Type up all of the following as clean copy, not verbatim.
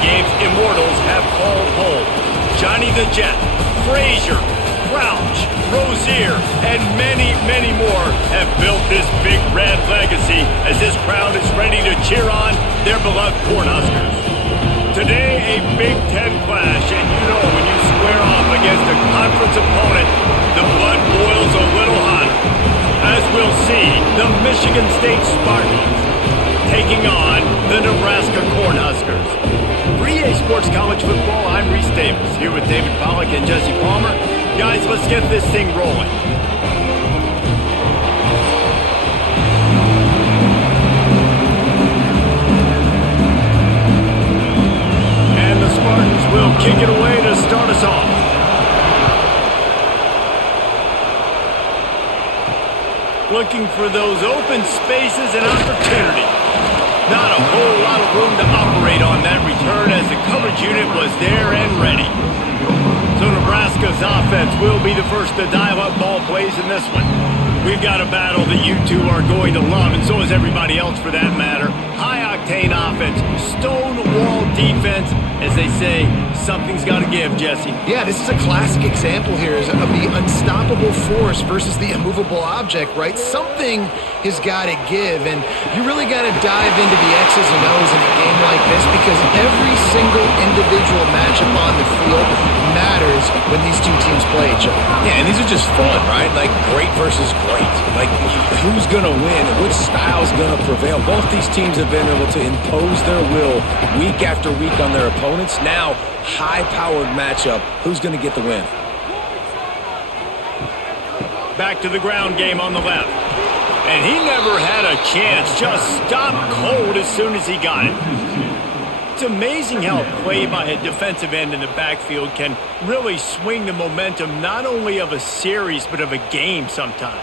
game's immortals have called home. Johnny the Jet, Frazier, Crouch, Rozier, and many, many more have built this Big Red legacy as this crowd is ready to cheer on their beloved Cornhuskers. Today, a Big Ten clash, and you know when you square off against a conference opponent, the blood boils a little hotter. As we'll see, the Michigan State Spartans taking on the Nebraska Cornhuskers. For EA Sports College Football, I'm Reese Davis, here with David Pollack and Jesse Palmer. Guys, let's get this thing rolling. And the Spartans will kick it away to start us off. Looking for those open spaces and opportunity. Not a whole lot of room to operate on that return as the coverage unit was there and ready. So Nebraska's offense will be the first to dial up ball plays in this one. We've got a battle that you two are going to love, and so is everybody else for that matter. High-octane offense, stone-wall defense. As they say, something's got to give, Jesse. Yeah, this is a classic example here of the unstoppable force versus the immovable object, right? Something has got to give, and you really got to dive into the X's and O's in a game like this because every single individual matchup on the field matters when these two teams play each other. Yeah, and these are just fun, right? Like great versus great. Like who's going to win and which style's going to prevail. Both these teams have been able to impose their will week after week on their opponents. Now, high-powered matchup. Who's going to get the win? Back to the ground game on the left. And he never had a chance. Just stopped cold as soon as he got it. It's amazing how a play by a defensive end in the backfield can really swing the momentum not only of a series but of a game sometimes.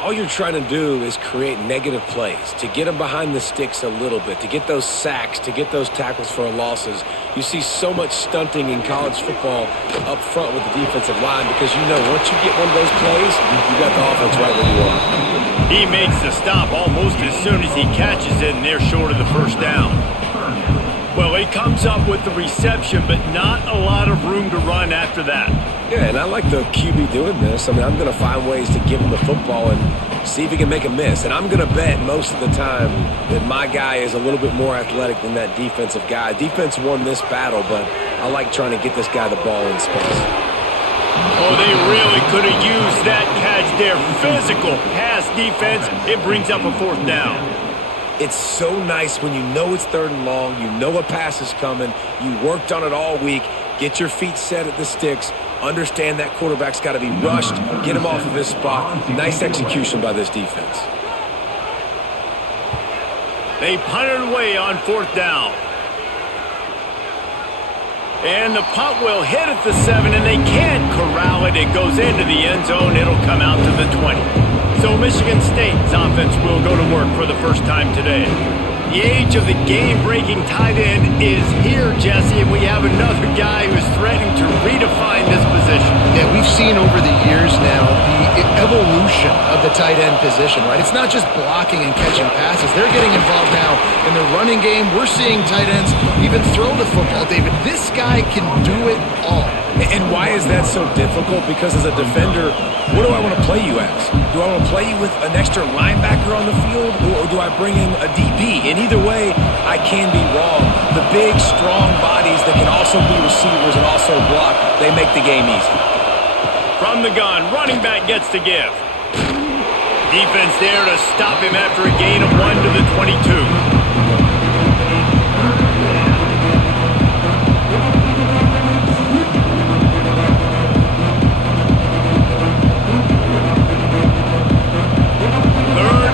All you're trying to do is create negative plays, to get them behind the sticks a little bit, to get those sacks, to get those tackles for losses. You see so much stunting in college football up front with the defensive line because you know once you get one of those plays, you got the offense right where you are. He makes the stop almost as soon as he catches it, and they're short of the first down. Well, he comes up with the reception, but not a lot of room to run after that. Yeah, and I like the QB doing this. I mean, I'm going to find ways to give him the football and see if he can make a miss. And I'm going to bet most of the time that my guy is a little bit more athletic than that defensive guy. Defense won this battle, but I like trying to get this guy the ball in space. Oh, they really could have used that catch there. Physical pass defense. It brings up a fourth down. It's so nice when you know it's third and long, you know a pass is coming, you worked on it all week, get your feet set at the sticks, understand that quarterback's got to be rushed, get him off of his spot. Nice execution by this defense. They punted away on fourth down. And the punt will hit at the 7, and they can't corral it. It goes into the end zone. It'll come out to the 20. So Michigan State's offense will go to work for the first time today. The age of the game-breaking tight end is here, Jesse, and we have another guy who's threatening to redefine this position. Yeah, we've seen over the years now the evolution of the tight end position, right? It's not just blocking and catching passes. They're getting involved now in the running game. We're seeing tight ends even throw the football, David. This guy can do it all. And why is that so difficult? Because as a defender, what do I want to play you as? Do I want to play you with an extra linebacker on the field, or do I bring in a DB? And either way, I can be wrong. The big, strong bodies that can also be receivers and also block, they make the game easy. From the gun, running back gets to give. Defense there to stop him after a gain of 1 to the 22.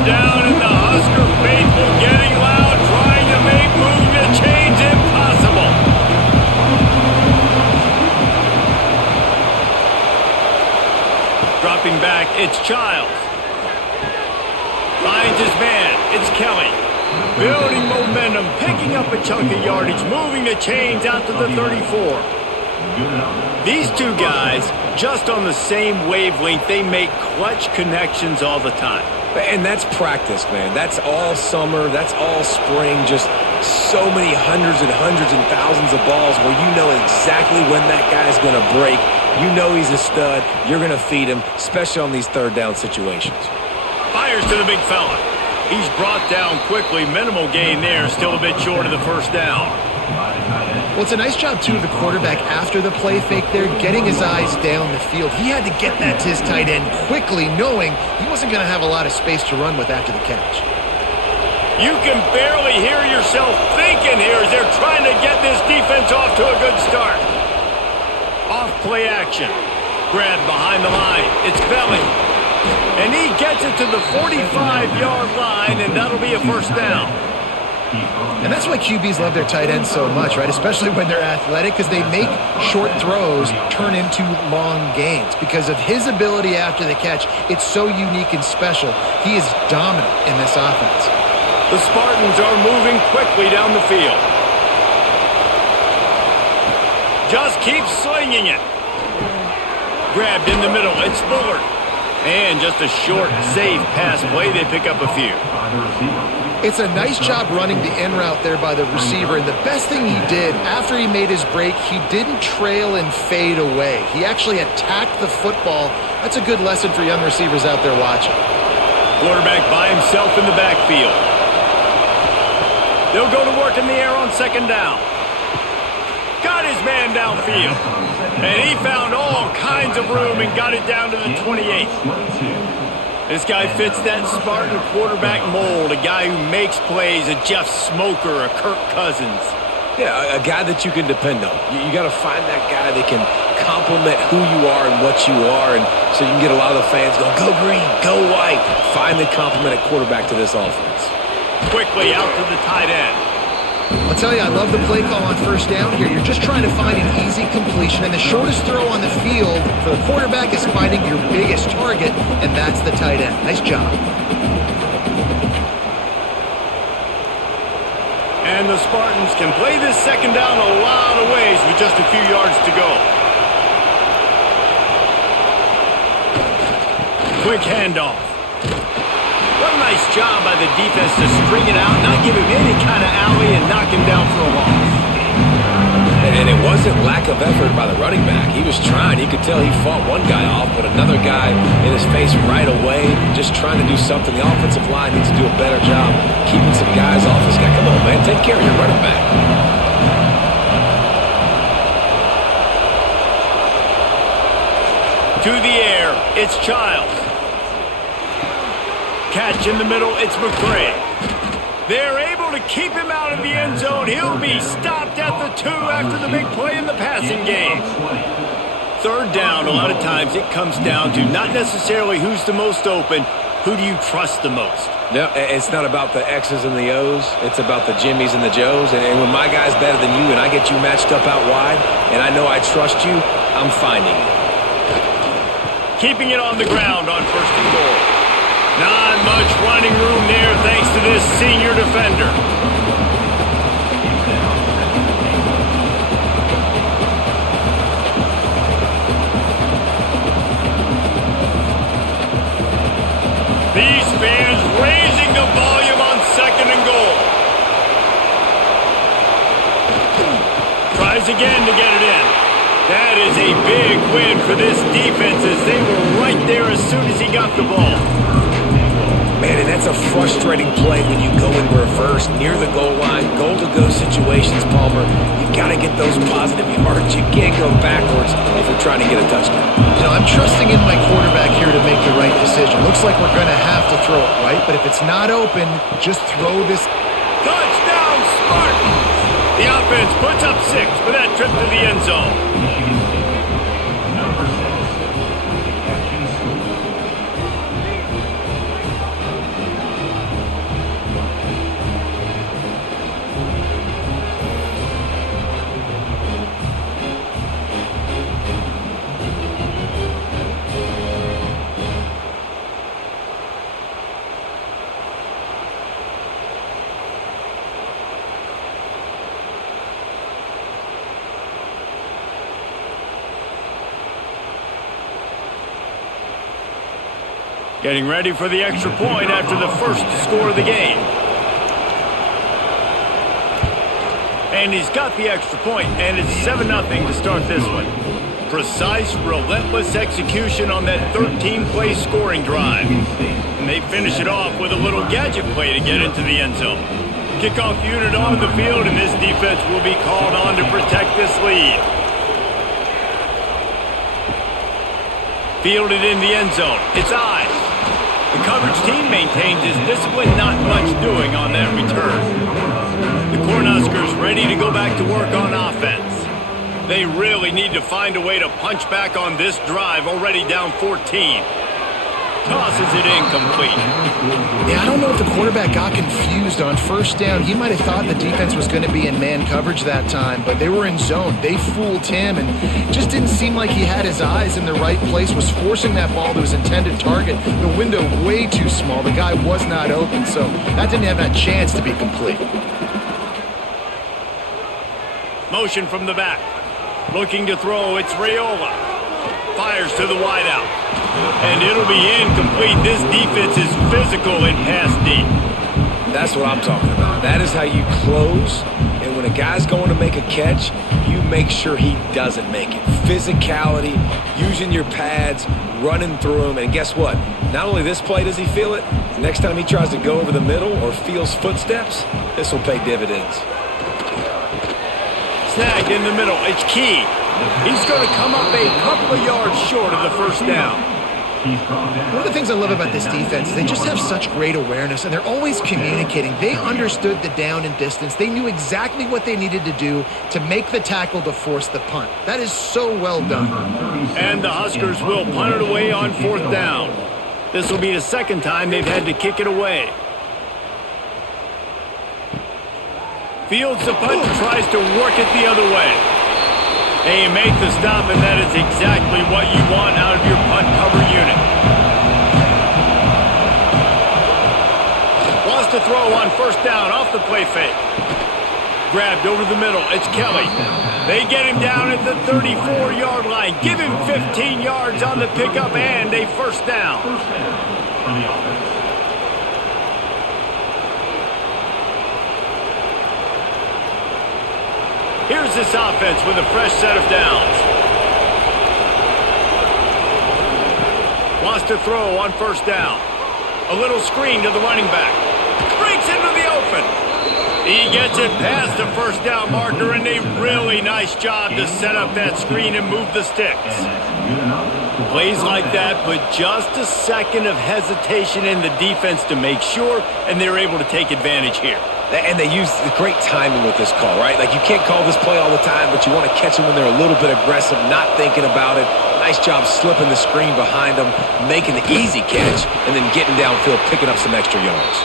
Down in the Husker faithful getting loud, trying to make moving the chains impossible. Dropping back, it's Childs. Finds his man, it's Kelly. Building momentum, picking up a chunk of yardage, moving the chains out to the 34. These two guys, just on the same wavelength, they make clutch connections all the time. And that's practice, man. That's all summer. That's all spring. Just so many hundreds and thousands of balls where you know exactly when that guy's going to break. You know he's a stud. You're going to feed him, especially on these third down situations. Fires to the big fella. He's brought down quickly. Minimal gain there. Still a bit short of the first down. Well, it's a nice job, too, of the quarterback after the play fake there, getting his eyes down the field. He had to get that to his tight end quickly, knowing he wasn't going to have a lot of space to run with after the catch. You can barely hear yourself thinking here as they're trying to get this defense off to a good start. Off play action. Grab behind the line. It's Belly. And he gets it to the 45-yard line, and that'll be a first down. And that's why QBs love their tight ends so much, right? Especially when they're athletic, because they make short throws turn into long gains. Because of his ability after the catch, it's so unique and special. He is dominant in this offense. The Spartans are moving quickly down the field. Just keep slinging it. Grabbed in the middle. It's Bullard. And just a short, safe pass play. They pick up a few. It's a nice job running the in route there by the receiver. And the best thing he did after he made his break, he didn't trail and fade away. He actually attacked the football. That's a good lesson for young receivers out there watching. Quarterback by himself in the backfield. They'll go to work in the air on second down. Got his man downfield. And he found all kinds of room and got it down to the 28. This guy fits that Spartan quarterback mold. A guy who makes plays, a Jeff Smoker, a Kirk Cousins. Yeah, a guy that you can depend on. You got to find that guy that can complement who you are and what you are, and so you can get a lot of the fans going, go green, go white. Find the complement at quarterback to this offense. Quickly out to the tight end. I'll tell you, I love the play call on first down here. You're just trying to find an easy completion, and the shortest throw on the field for the quarterback is finding your biggest target, and that's the tight end. Nice job. And the Spartans can play this second down a lot of ways with just a few yards to go. Quick handoff. What a nice job by the defense to string it out, not give him any kind of alley, and knock him down for a loss. And it wasn't lack of effort by the running back. He was trying. You could tell he fought one guy off, but another guy in his face right away, just trying to do something. The offensive line needs to do a better job keeping some guys off this guy. Come on, man. Take care of your running back. To the air, it's Childs. Catch in the middle, it's McCray. They're able to keep him out of the end zone. He'll be stopped at the 2 after the big play in the passing game. Third down, a lot of times it comes down to not necessarily who's the most open, who do you trust the most? No, it's not about the X's and the O's. It's about the Jimmys and the Joes. And when my guy's better than you and I get you matched up out wide and I know I trust you, I'm finding you. Keeping it on the ground on first and goal. Not much running room there thanks to this senior defender. These fans raising the volume on second and goal. Tries again to get it in. That is a big win for this defense as they were right there as soon as he got the ball. Man, and that's a frustrating play when you go in reverse near the goal line, goal-to-go situations, Palmer. You got to get those positive yards. You can't go backwards if you're trying to get a touchdown. You know, I'm trusting in my quarterback here to make the right decision. Looks like we're going to have to throw it, right? But if it's not open, just throw this. Touchdown, Spartans! The offense puts up 6 for that trip to the end zone. Getting ready for the extra point after the first score of the game. And he's got the extra point, and it's 7-0 to start this one. Precise, relentless execution on that 13-play scoring drive. And they finish it off with a little gadget play to get into the end zone. Kickoff unit on the field, and this defense will be called on to protect this lead. Fielded in the end zone. It's eyes. The coverage team maintains his discipline, not much doing on that return. The Cornhuskers ready to go back to work on offense. They really need to find a way to punch back on this drive, already down 14. Tosses it incomplete. Yeah, I don't know if the quarterback got confused on first down. He might have thought the defense was going to be in man coverage that time, but they were in zone. They fooled him, and just didn't seem like he had his eyes in the right place, was forcing that ball to his intended target. The window way too small. The guy was not open, so that didn't have that chance to be complete. Motion from the back. Looking to throw, it's Raiola. Fires to the wideout. And it'll be incomplete. This defense is physical in pass deep. That's what I'm talking about. That is how you close. And when a guy's going to make a catch, you make sure he doesn't make it. Physicality, using your pads, running through him. And guess what? Not only this play does he feel it, next time he tries to go over the middle or feels footsteps, this will pay dividends. Snagged in the middle. It's Key. He's going to come up a couple of yards short of the first down. One of the things I love about this defense is they just have such great awareness, and they're always communicating. They understood the down and distance. They knew exactly what they needed to do to make the tackle to force the punt. That is so well done. And the Huskers will punt it away on fourth down. This will be the second time they've had to kick it away. Fields the punt, tries to work it the other way. They make the stop, and that is exactly what you want out of your punt cover unit. Wants to throw on first down off the play fake. Grabbed over the middle. It's Kelly. They get him down at the 34-yard line. Give him 15 yards on the pickup and a first down. Here's this offense with a fresh set of downs. Wants to throw on first down. A little screen to the running back. Breaks into the open. He gets it past the first down marker, and a really nice job to set up that screen and move the sticks. Plays like that, but just a second of hesitation in the defense to make sure, and they're able to take advantage here. And they use the great timing with this call, right? Like, you can't call this play all the time, but you want to catch them when they're a little bit aggressive, not thinking about it. Nice job slipping the screen behind them, making the easy catch, and then getting downfield, picking up some extra yards.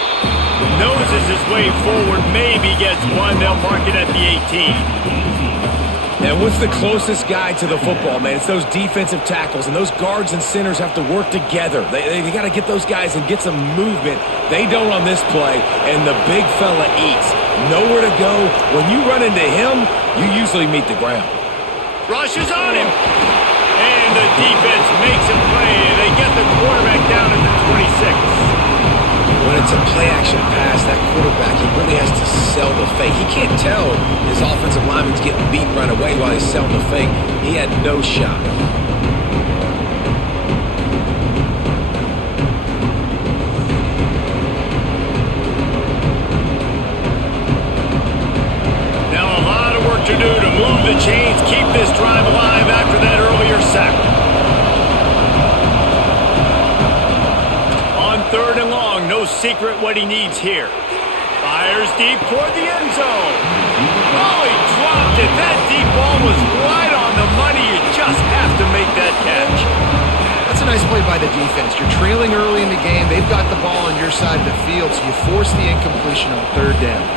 Noses his way forward, maybe gets one. They'll mark it at the 18. And what's the closest guy to the football, man? It's those defensive tackles, and those guards and centers have to work together. They got to get those guys and get some movement. They don't on this play, and the big fella eats. Nowhere to go. When you run into him, you usually meet the ground. Rushes on him. And the defense makes a play, and they get the quarterback down at the 26. When it's a play-action pass, that quarterback, he really has to sell the fake. He can't tell his offensive lineman's getting beat right away while he's selling the fake. He had no shot. Now a lot of work to do to move the chains, keep this drive alive after that earlier sack. Third and long, no secret what he needs here. Fires deep toward the end zone. Oh, he dropped it. That deep ball was right on the money. You just have to make that catch. That's a nice play by the defense. You're trailing early in the game. They've got the ball on your side of the field, so you force the incompletion on third down.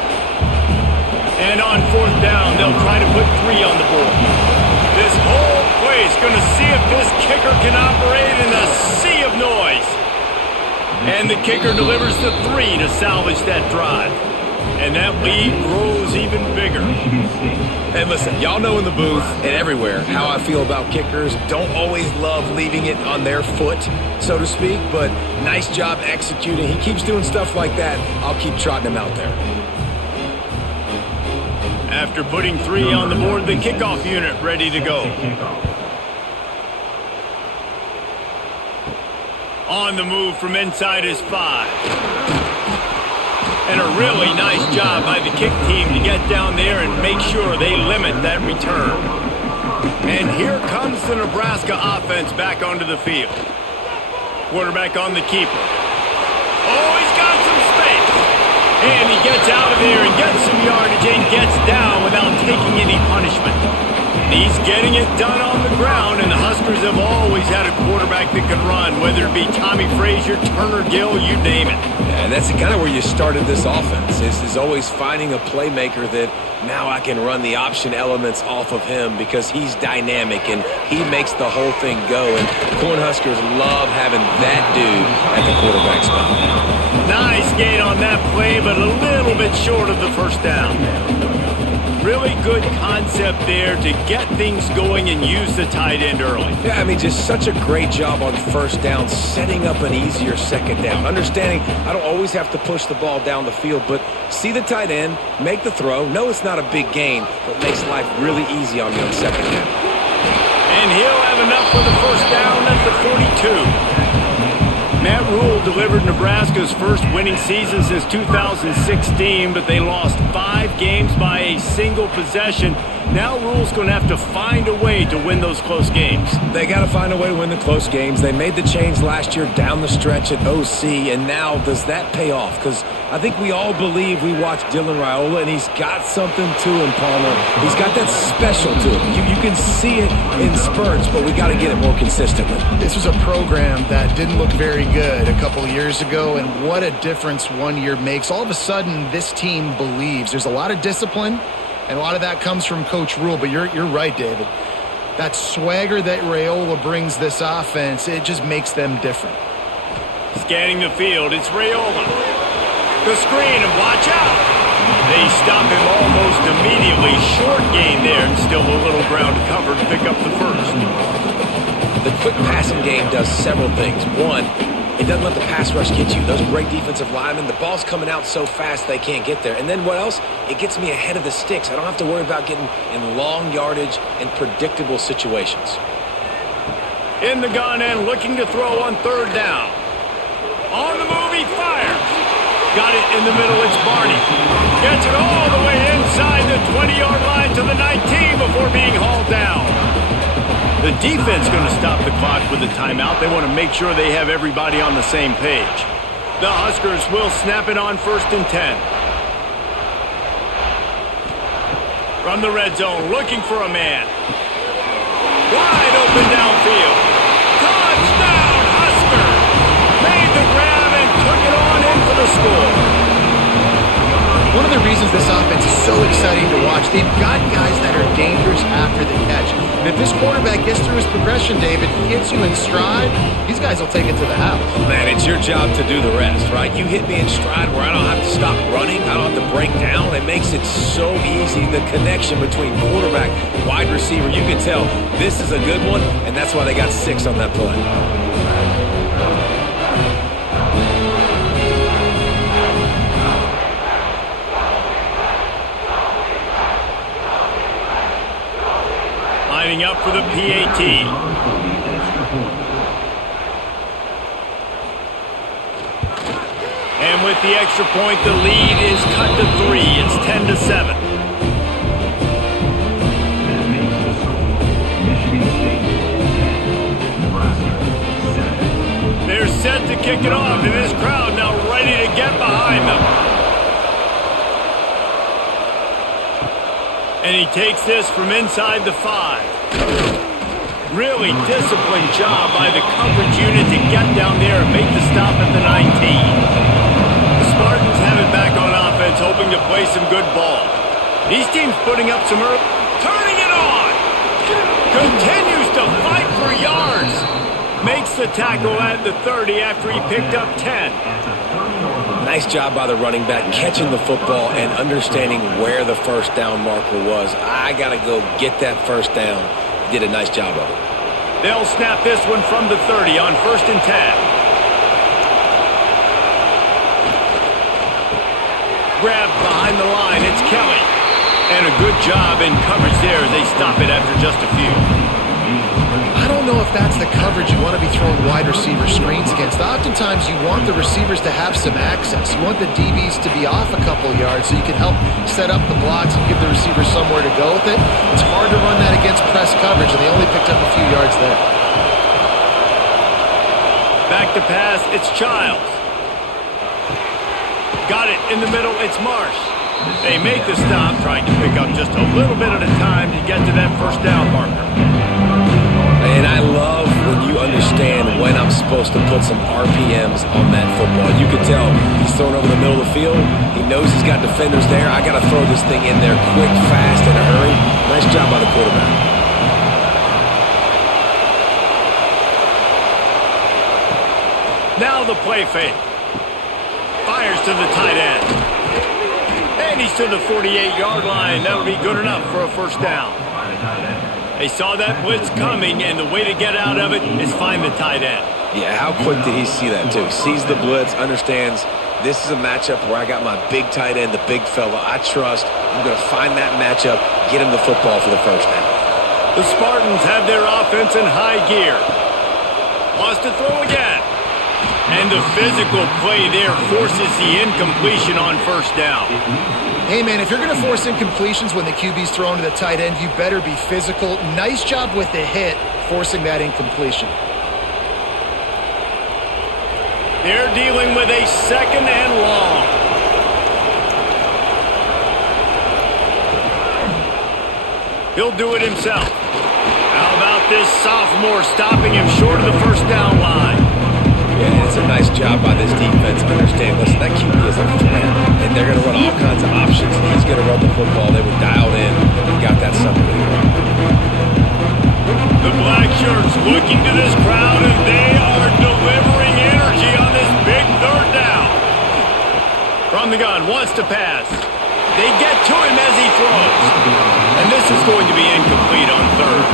And on fourth down, they'll try to put 3 on the board. This whole play is going to see if this kicker can operate in a sea of noise. And the kicker delivers the 3 to salvage that drive. And that lead grows even bigger. And listen, y'all know in the booth and everywhere how I feel about kickers. Don't always love leaving it on their foot, so to speak, but nice job executing. He keeps doing stuff like that. I'll keep trotting him out there. After putting 3 on the board, the kickoff unit ready to go. On the move from inside his 5. And a really nice job by the kick team to get down there and make sure they limit that return. And here comes the Nebraska offense back onto the field. Quarterback on the keeper. Oh, he's got some space. And he gets out of there and gets some yardage and gets down without taking any punishment. He's getting it done on the ground, and the Huskers have always had a quarterback that can run, whether it be Tommy Frazier, Turner Gill, you name it. Yeah, and that's kind of where you started this offense, is always finding a playmaker that now I can run the option elements off of him because he's dynamic and he makes the whole thing go. And Cornhuskers love having that dude at the quarterback spot. Nice gain on that play, but a little bit short of the first down. Really good concept there to get things going and use the tight end early. Yeah, I mean, just such a great job on first down, setting up an easier second down. Understanding I don't always have to push the ball down the field, but see the tight end, make the throw. No, it's not a big gain, but makes life really easy on me on second down. And he'll have enough for the first down at the 42. Matt Rule delivered Nebraska's first winning season since 2016, but they lost 5 games by a single possession. Now Rule's going to have to find a way to win those close games. They got to find a way to win the close games. They made the change last year down the stretch at OC, and now does that pay off? Because I think we all believe we watched Dylan Raiola, and he's got something to him, Palmer. He's got that special to him. You can see it in spurts, but we got to get it more consistently. This was a program that didn't look very good a couple of years ago, and what a difference 1 year makes. All of a sudden, this team believes. There's a lot of discipline, and a lot of that comes from Coach Rule, but you're right, David. That swagger that Raiola brings this offense, it just makes them different. Scanning the field, it's Raiola. The screen, and watch out! They stop him almost immediately. Short gain there, and still a little ground to cover to pick up the first. The quick passing game does several things. One, it doesn't let the pass rush get you. Those great defensive linemen, the ball's coming out so fast they can't get there. And then what else? It gets me ahead of the sticks. I don't have to worry about getting in long yardage and predictable situations. In the gun and looking to throw on third down. On the move, he fires. Got it in the middle, it's Barney. Gets it all the way inside the 20-yard line to the 19 before being hauled down. The defense going to stop the clock with a timeout. They want to make sure they have everybody on the same page. The Huskers will snap it on 1st and 10. From the red zone, looking for a man. Wide open downfield. Touchdown, Huskers! Made the grab and took it on in for the score. One of the reasons this offense is so exciting to watch, they've got guys that are dangerous after the catch. And if this quarterback gets through his progression, David, hits you in stride, these guys will take it to the house. Man, it's your job to do the rest, right? You hit me in stride where I don't have to stop running. I don't have to break down. It makes it so easy. The connection between quarterback, wide receiver, you can tell this is a good one, and that's why they got 6 on that play. Lining up for the PAT. And with the extra point, the lead is cut to 3. It's 10-7. They're set to kick it off, and this crowd now ready to get behind them. And he takes this from inside the 5. Really disciplined job by the coverage unit to get down there and make the stop at the 19. The Spartans have it back on offense, hoping to play some good ball. These teams putting up some early. Turning it on! Continues to fight for yards. Makes the tackle at the 30 after he picked up 10. Nice job by the running back catching the football and understanding where the first down marker was. I got to go get that first down. Did a nice job of it. They'll snap this one from the 30 on 1st and 10. Grabbed behind the line. It's Kelly. And a good job in coverage there as they stop it after just a few. I don't know if that's the coverage you want to be throwing wide receiver screens against. Oftentimes you want the receivers to have some access. You want the DBs to be off a couple yards so you can help set up the blocks and give the receiver somewhere to go with it. It's hard to run that against press coverage, and they only picked up a few yards there. Back to pass, it's Childs. Got it in the middle, it's Marsh. They make the stop, trying to pick up just a little bit at a time to get to that first down marker. And I love when you understand when I'm supposed to put some RPMs on that football. You can tell he's thrown over the middle of the field. He knows he's got defenders there. I got to throw this thing in there quick, fast, in a hurry. Nice job by the quarterback. Now the play fake. Fires to the tight end. And he's to the 48-yard line. That'll be good enough for a first down. They saw that blitz coming, and the way to get out of it is find the tight end. Yeah, how quick did he see that, too? Sees the blitz, understands this is a matchup where I got my big tight end, the big fella I trust. I'm going to find that matchup, get him the football for the first down. The Spartans have their offense in high gear. Wants to throw again. And the physical play there forces the incompletion on first down. Hey, man, if you're going to force incompletions when the QB's thrown to the tight end, you better be physical. Nice job with the hit, forcing that incompletion. They're dealing with a second and long. He'll do it himself. How about this sophomore stopping him short of the first down line? Yeah, it's a nice job by this defense. Understand, listen, that QB is a threat, and they're going to run all kinds of options. He's going to run the football. They were dialed in and got that something really right. The black shirts looking to this crowd, and they are delivering energy on this big third down. From the gun, wants to pass. They get to him as he throws. And this is going to be incomplete on third.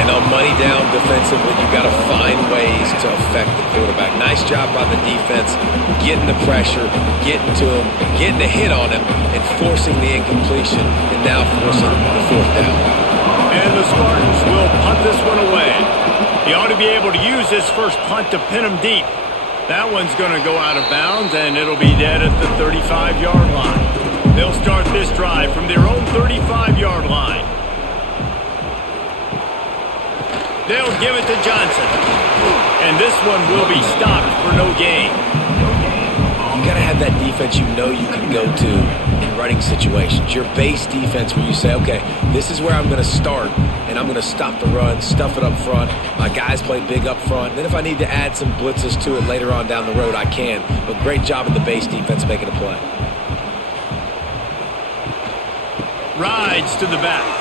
And on money down defensively, you got to find ways to affect the quarterback. Nice job by the defense, getting the pressure, getting to him, getting a hit on him, and forcing the incompletion, and now forcing the fourth down. And the Spartans will punt this one away. He ought to be able to use this first punt to pin him deep. That one's going to go out of bounds, and it'll be dead at the 35-yard line. They'll start this drive from their own 35-yard line. They'll give it to Johnson. And this one will be stopped for no gain. You got to have that defense you know you can go to in running situations. Your base defense where you say, okay, this is where I'm going to start, and I'm going to stop the run, stuff it up front. My guys play big up front. Then if I need to add some blitzes to it later on down the road, I can. But great job of the base defense making a play. Rides to the back.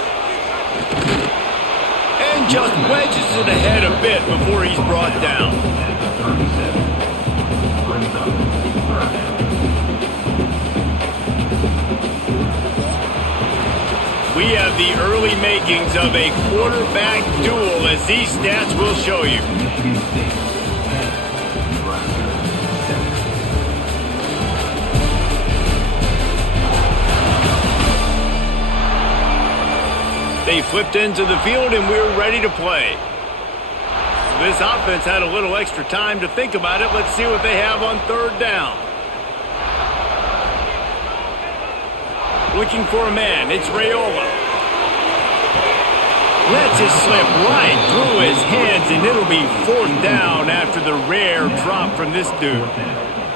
And just wedges it ahead a bit before he's brought down. We have the early makings of a quarterback duel, as these stats will show you. They flipped into the field, and we're ready to play. This offense had a little extra time to think about it. Let's see what they have on third down. Looking for a man. It's Raiola. Lets it slip right through his hands, and it'll be fourth down after the rare drop from this dude.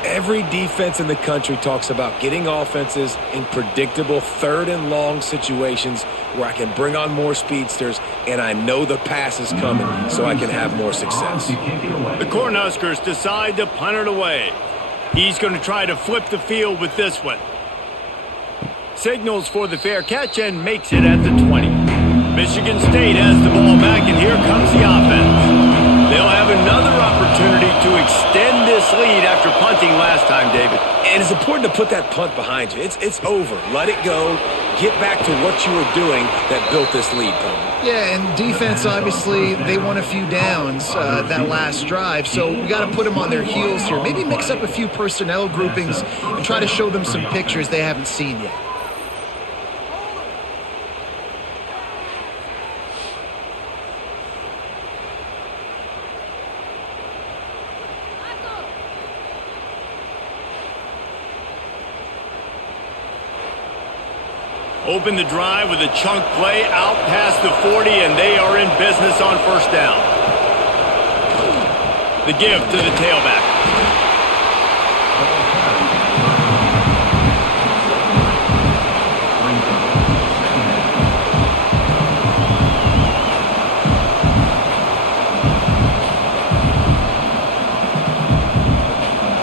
Every defense in the country talks about getting offenses in predictable third and long situations where I can bring on more speedsters and I know the pass is coming so I can have more success. The Cornhuskers decide to punt it away. He's going to try to flip the field with this one. Signals for the fair catch and makes it at the 20. Michigan State has the ball back, and here comes the offense. They'll have another opportunity to extend this lead after punting last time, David. And it's important to put that punt behind you. It's over. Let it go. Get back to what you were doing that built this lead, Tony. Yeah, and defense, obviously, they won a few downs that last drive, so we got to put them on their heels here. Maybe mix up a few personnel groupings and try to show them some pictures they haven't seen yet. Open the drive with a chunk play out past the 40, and they are in business on first down. The give to the tailback.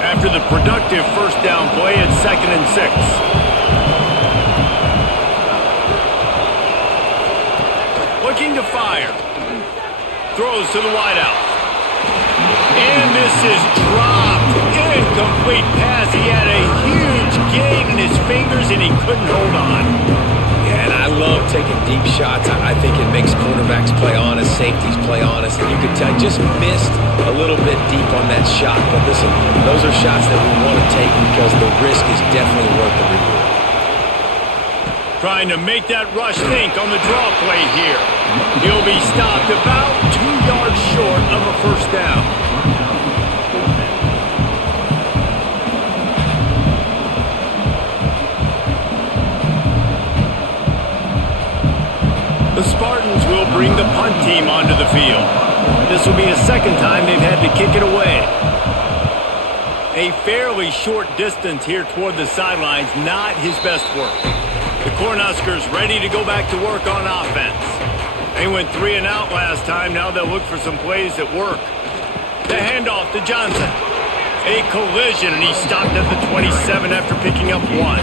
After the productive first down play, it's 2nd and 6. Looking to fire. Throws to the wideout. And this is dropped. Incomplete pass. He had a huge gain in his fingers, and he couldn't hold on. Yeah, and I love taking deep shots. I think it makes quarterbacks play honest, safeties play honest, and you could tell just missed a little bit deep on that shot. But listen, those are shots that we want to take because the risk is definitely worth the reward. Trying to make that rush think on the draw play here. He'll be stopped about 2 yards short of a first down. The Spartans will bring the punt team onto the field. This will be the second time they've had to kick it away. A fairly short distance here toward the sidelines, not his best work. The Cornhuskers ready to go back to work on offense. They went 3 and out last time. Now they'll look for some plays that work. The handoff to Johnson. A collision, and he stopped at the 27 after picking up 1.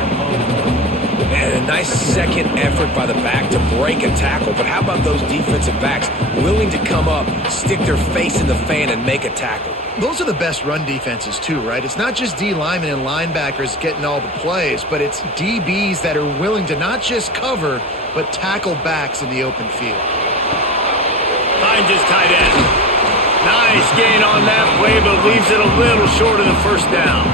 And a nice second effort by the back to break a tackle. But how about those defensive backs willing to come up, stick their face in the fan, and make a tackle? Those are the best run defenses too, right? It's not just D linemen and linebackers getting all the plays, but it's DBs that are willing to not just cover, but tackle backs in the open field. Finds his tight end. Nice gain on that play, but leaves it a little short of the first down.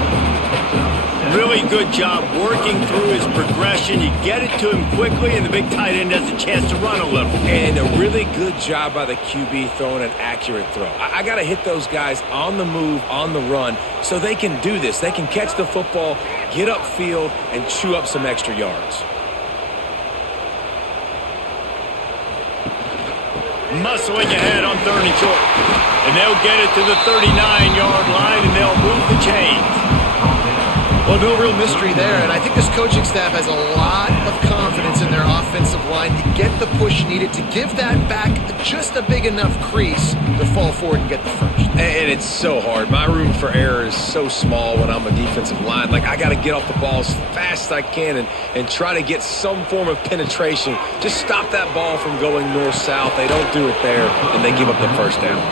Really good job working through his progression. You get it to him quickly, and the big tight end has a chance to run a little. And a really good job by the QB throwing an accurate throw. I got to hit those guys on the move, on the run, so they can do this. They can catch the football, get upfield, and chew up some extra yards. Muscling ahead on 3rd and short. And they'll get it to the 39-yard line, and they'll move the chains. Well, no real mystery there, and I think this coaching staff has a lot of confidence in their offensive line to get the push needed to give that back just a big enough crease to fall forward and get the first. And it's so hard. My room for error is so small when I'm a defensive line. Like, I got to get off the ball as fast as I can and try to get some form of penetration. Just stop that ball from going north-south. They don't do it there, and they give up the first down.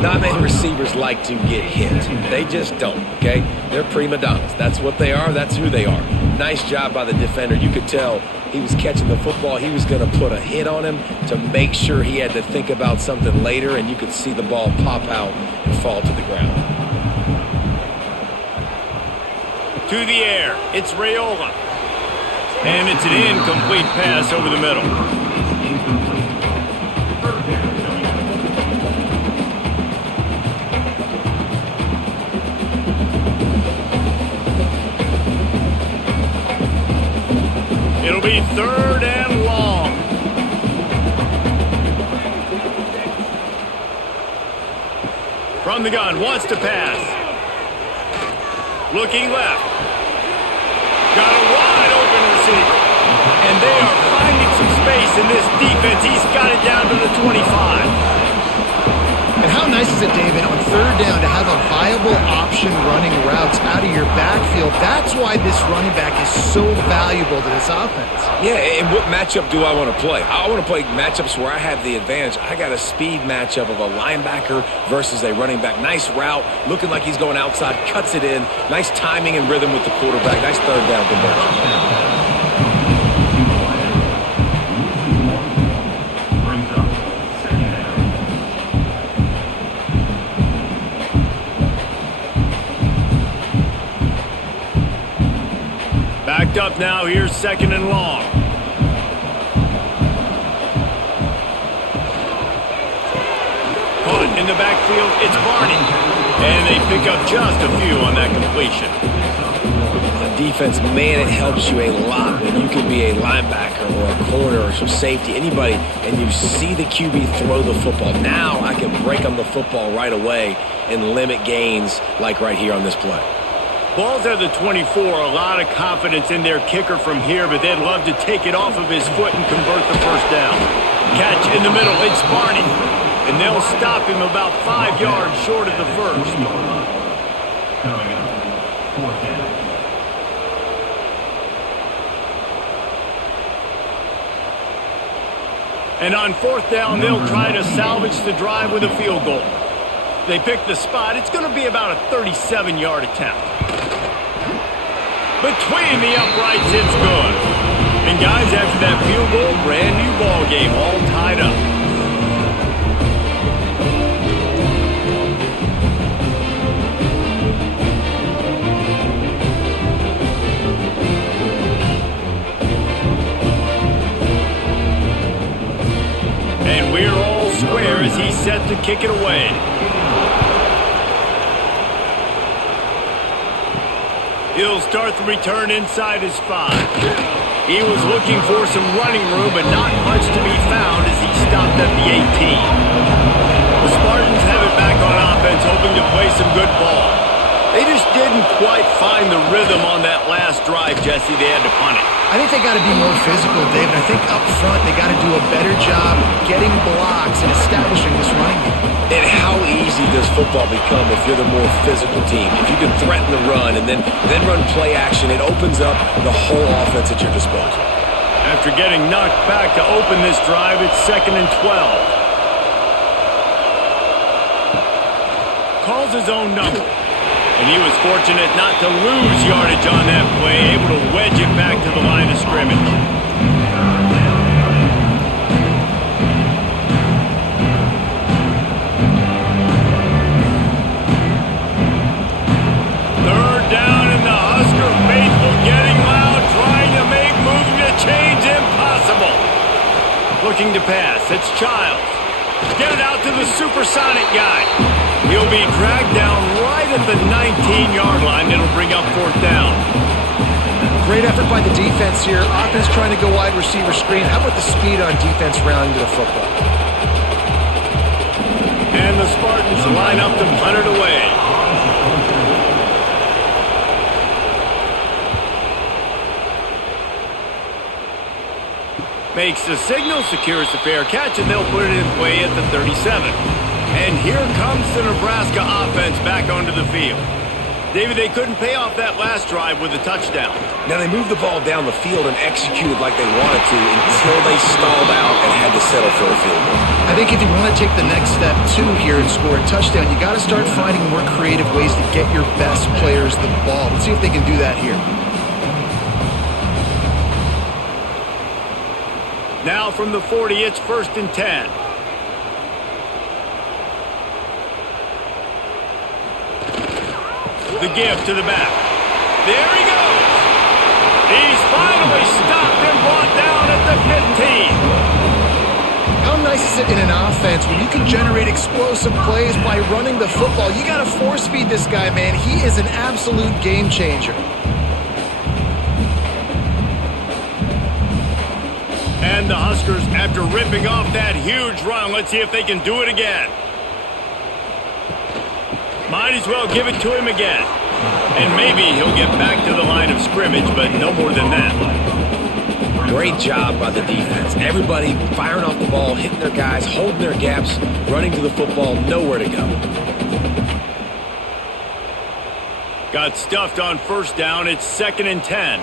Not many receivers like to get hit. They just don't, okay? They're prima donnas. That's what they are. That's who they are. Nice job by the defender. You could tell he was catching the football. He was going to put a hit on him to make sure he had to think about something later, and you could see the ball pop out and fall to the ground. To the air, it's Raiola. And it's an incomplete pass over the middle. It'll be 3rd and long. From the gun, wants to pass. Looking left. Got a wide open receiver. And they are finding some space in this defense. He's got it down to the 25. And how nice is it, David, on 3rd down to have a viable option running routes out of your backfield? That's why this running back is so valuable to this offense. Yeah, and what matchup do I want to play? I want to play matchups where I have the advantage. I got a speed matchup of a linebacker versus a running back. Nice route, looking like he's going outside, cuts it in. Nice timing and rhythm with the quarterback. Nice 3rd down conversion. Backed up now, here's 2nd and long. Caught in the backfield, it's Barney. And they pick up just a few on that completion. Defense, man, it helps you a lot when you can be a linebacker or a corner or some safety, anybody, and you see the QB throw the football. Now I can break on the football right away and limit gains like right here on this play. Ball's at the 24. A lot of confidence in their kicker from here, but they'd love to take it off of his foot and convert the first down. Catch in the middle. It's Barney. And they'll stop him about 5 yards short of the first. Coming up, 4th down. And on 4th down, they'll try to salvage the drive with a field goal. They pick the spot. It's going to be about a 37-yard attempt. Between the uprights, it's good. And guys, after that field goal, brand new ball game, all tied up. And we're all square as he's set to kick it away. He'll start the return inside his 5. He was looking for some running room, but not much to be found as he stopped at the 18. The Spartans have it back on offense, hoping to play some good ball. They just didn't quite find the rhythm on that last drive, Jesse. They had to punt it. I think they got to be more physical, David. I think up front they got to do a better job getting blocks and establishing this running game. And how easy does football become if you're the more physical team? If you can threaten the run and then run play action, it opens up the whole offense at your disposal. After getting knocked back to open this drive, it's 2nd and 12. Calls his own number. And he was fortunate not to lose yardage on that play, able to wedge it back to the line of scrimmage. Third down, and the Husker faithful getting loud, trying to make moving the chains impossible. Looking to pass, it's Childs. Get it out to the supersonic guy. He'll be dragged down right at the 19-yard line. It'll bring up 4th down. Great effort by the defense here. Offense trying to go wide receiver screen. How about the speed on defense rounding to the football? And the Spartans line up to punt it away. Makes the signal, secures the fair catch, and they'll put it in play at the 37. And here comes the Nebraska offense back onto the field. David, they couldn't pay off that last drive with a touchdown. Now they moved the ball down the field and executed like they wanted to until they stalled out and had to settle for a field goal. I think if you want to take the next step, too, here and score a touchdown, you got to start finding more creative ways to get your best players the ball. Let's see if they can do that here. Now from the 40, it's 1st and 10. The give to the back. There he goes. He's finally stopped and brought down at the 15. How nice is it in an offense when you can generate explosive plays by running the football? You got to force feed this guy, man. He is an absolute game changer. And the Huskers, after ripping off that huge run, let's see if they can do it again. Might as well give it to him again. And maybe he'll get back to the line of scrimmage, but no more than that. Great job by the defense. Everybody firing off the ball, hitting their guys, holding their gaps, running to the football, nowhere to go. Got stuffed on 1st down. It's 2nd and 10.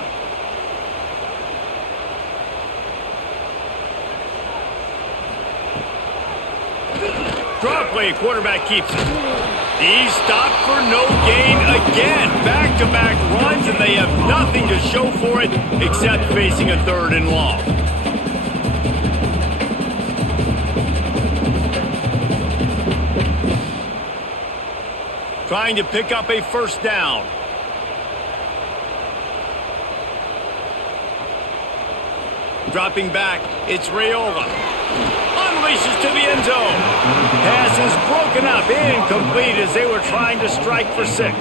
Draw play, quarterback keeps it. He's stopped for no gain again. Back-to-back runs, and they have nothing to show for it except facing a 3rd and long. Trying to pick up a 1st down. Dropping back, it's Raiola. Unleashes to the end zone. Pass is broken up, incomplete as they were trying to strike for 6.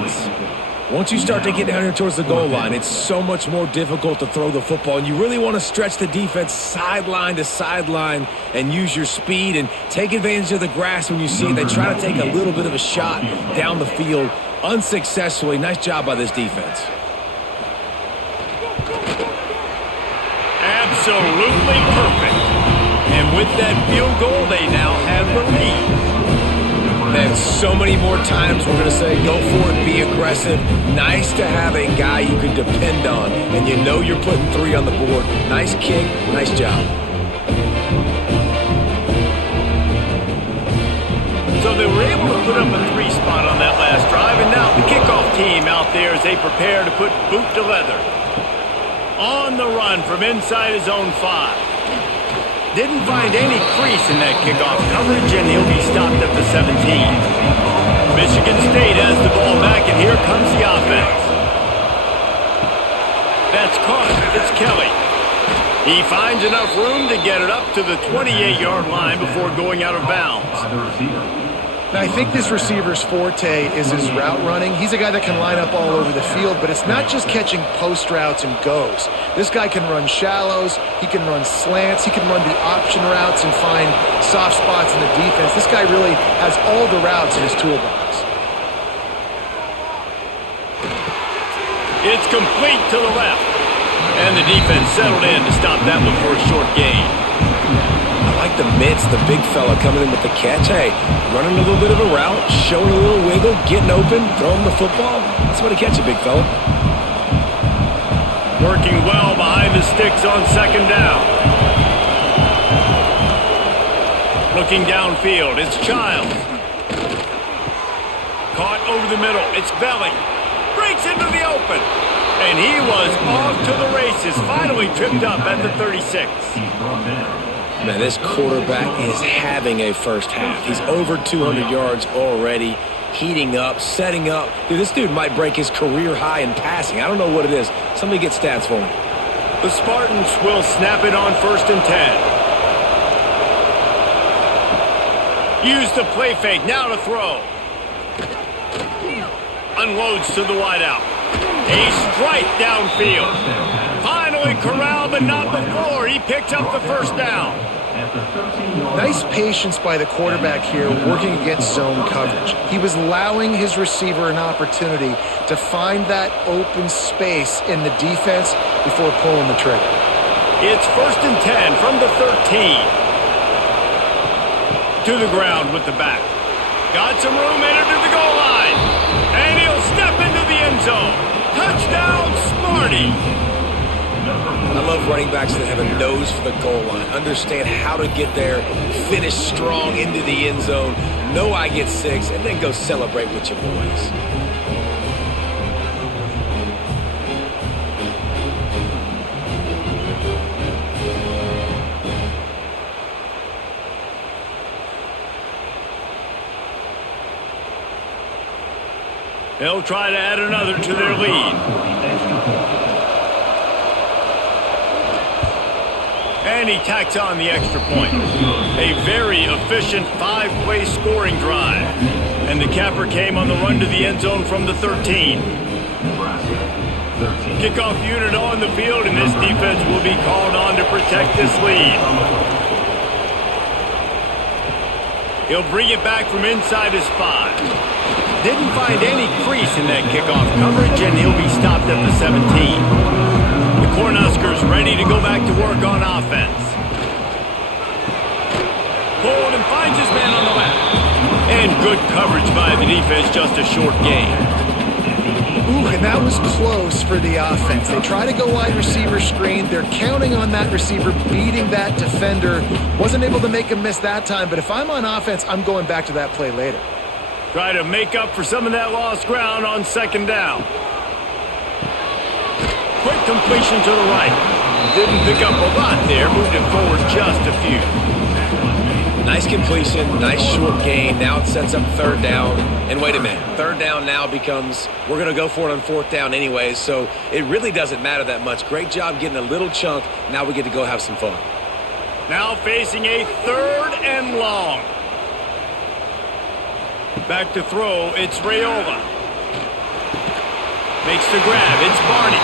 Once you start to get down here towards the goal line, it's so much more difficult to throw the football, and you really want to stretch the defense sideline to sideline and use your speed and take advantage of the grass when you see it. They try to take a little bit of a shot down the field unsuccessfully. Nice job by this defense. Absolutely perfect. And with that field goal, they now have the lead. And so many more times we're going to say, go for it, be aggressive. Nice to have a guy you can depend on, and you know you're putting 3 on the board. Nice kick, nice job. So they were able to put up a 3 spot on that last drive, and now the kickoff team out there as they prepare to put boot to leather. On the run from inside his own 5. Didn't find any crease in that kickoff coverage, and he'll be stopped at the 17. Michigan State has the ball back, and here comes the offense. That's caught. It's Kelly. He finds enough room to get it up to the 28-yard line before going out of bounds. Now, I think this receiver's forte is his route running. He's a guy that can line up all over the field, but it's not just catching post routes and goes. This guy can run shallows, he can run slants, he can run the option routes and find soft spots in the defense. This guy really has all the routes in his toolbox. It's complete to the left. And the defense settled in to stop that one for a short gain. I like the mitts, the big fella coming in with the catch. Hey, running a little bit of a route, showing a little wiggle, getting open, throwing the football. That's what to catch a big fella. Working well behind the sticks on second down. Looking downfield, it's Childs. Caught over the middle, it's Belly. Breaks into the open. And he was off to the races, finally tripped up at the 36. Man, this quarterback is having a first half. He's over 200 yards already, heating up, setting up. Dude, this dude might break his career high in passing. I don't know what it is. Somebody get stats for me. The Spartans will snap it on 1st and 10. Use the play fake, now to throw. Unloads to the wideout. A strike downfield. Finally corralled, but not before. He picks up the first down. Nice patience by the quarterback here working against zone coverage. He was allowing his receiver an opportunity to find that open space in the defense before pulling the trigger. It's 1st and 10 from the 13. To the ground with the back. Got some room, entered to the goal line. And he'll step into the end zone. Touchdown, Smarty. I love running backs that have a nose for the goal line, understand how to get there, finish strong into the end zone, know I get 6, and then go celebrate with your boys. They'll try to add another to their lead. And he tacks on the extra point. A very efficient 5-play scoring drive. And the capper came on the run to the end zone from the 13. Kickoff unit on the field, and this defense will be called on to protect this lead. He'll bring it back from inside his 5. Didn't find any crease in that kickoff coverage, and he'll be stopped at the 17. The Cornhuskers ready to go back to work on offense. Pulled and finds his man on the left. And good coverage by the defense, just a short gain. Ooh, and that was close for the offense. They try to go wide receiver screen. They're counting on that receiver beating that defender. Wasn't able to make him miss that time, but if I'm on offense, I'm going back to that play later. Try to make up for some of that lost ground on second down. Quick completion to the right. Didn't pick up a lot there. Moved it forward just a few. Nice completion, nice short gain. Now it sets up 3rd down. And wait a minute, 3rd down now becomes, we're going to go for it on 4th down anyways, so it really doesn't matter that much. Great job getting a little chunk. Now we get to go have some fun. Now facing a 3rd and long. Back to throw, it's Raiola. Makes the grab. It's Barney.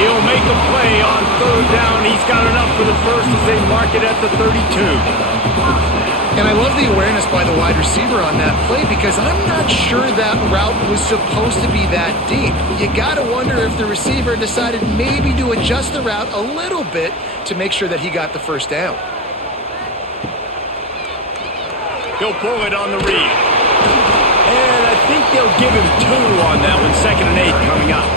He'll make a play on third down. He's got enough for the first as they mark it at the 32. And I love the awareness by the wide receiver on that play because I'm not sure that route was supposed to be that deep. You got to wonder if the receiver decided maybe to adjust the route a little bit to make sure that he got the first down. He'll pull it on the read. And I think they'll give him 2 on that one. 2nd and 8 coming up.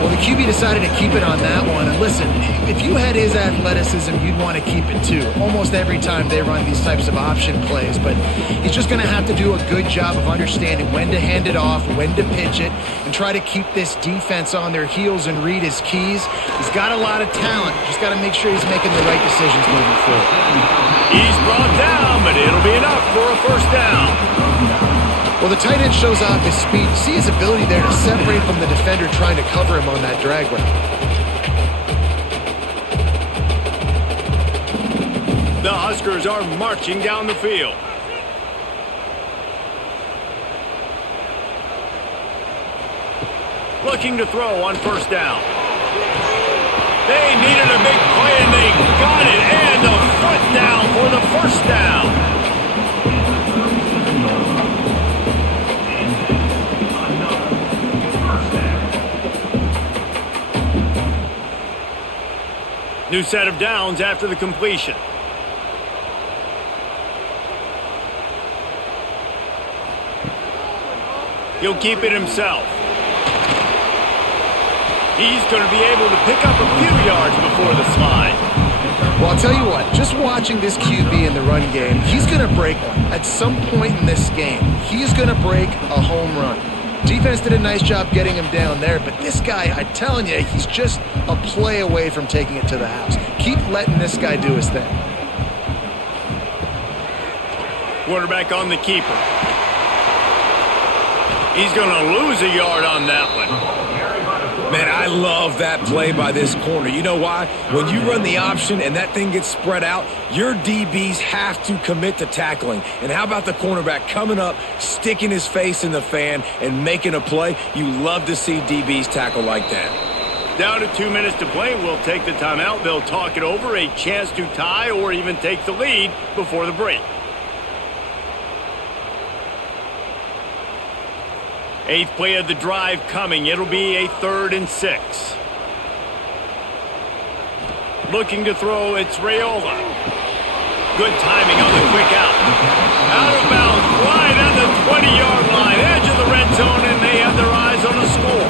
Well, the QB decided to keep it on that one. And listen, if you had his athleticism, you'd want to keep it too. Almost every time they run these types of option plays. But he's just going to have to do a good job of understanding when to hand it off, when to pitch it, and try to keep this defense on their heels and read his keys. He's got a lot of talent. Just got to make sure he's making the right decisions moving forward. He's brought down, but it'll be enough for a first down. Well, the tight end shows off his speed. You see his ability there to separate from the defender trying to cover him on that drag route. The Huskers are marching down the field. Looking to throw on first down. They needed a big play, and they got it. And a foot down for the first down. New set of downs after the completion. He'll keep it himself. He's going to be able to pick up a few yards before the slide. Well, I'll tell you what, just watching this QB in the run game, he's going to break one. At some point in this game, he's going to break a home run. Defense did a nice job getting him down there, but this guy, I'm telling you, he's just a play away from taking it to the house. Keep letting this guy do his thing. Quarterback on the keeper. He's going to lose a yard on that one. Man, I love that play by this corner. You know why? When you run the option and that thing gets spread out, your DBs have to commit to tackling. And how about the cornerback coming up, sticking his face in the fan, and making a play? You love to see DBs tackle like that. Down to 2 minutes to play. We'll take the timeout. They'll talk it over, a chance to tie or even take the lead before the break. 8th play of the drive coming. It'll be a 3rd and 6. Looking to throw, it's Raiola. Good timing on the quick out. Out of bounds, right at the 20-yard line, edge of the red zone, and they have their eyes on a score.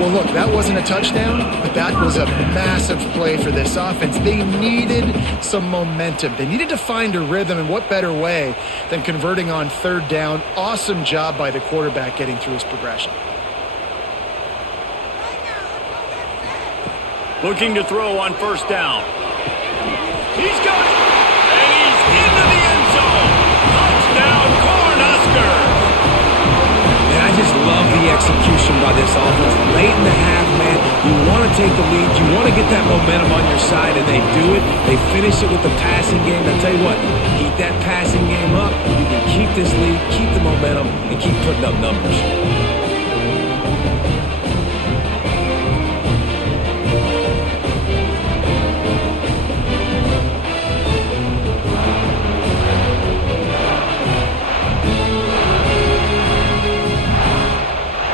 Well, look, that wasn't a touchdown, but that was a massive play for this offense. They needed some momentum. They needed to find a rhythm, and what better way than converting on 3rd down. Awesome job by the quarterback getting through his progression. Looking to throw on first down. He's got it, and he's into the end zone. Touchdown, Cornhuskers. And I just love the execution by this offense. Late in the half, man, you want to take the lead. You want to get that momentum on your side, and they do it. They finish it with the passing game. I'll tell you what, keep that passing game up. You can keep this lead, keep the momentum, and keep putting up numbers.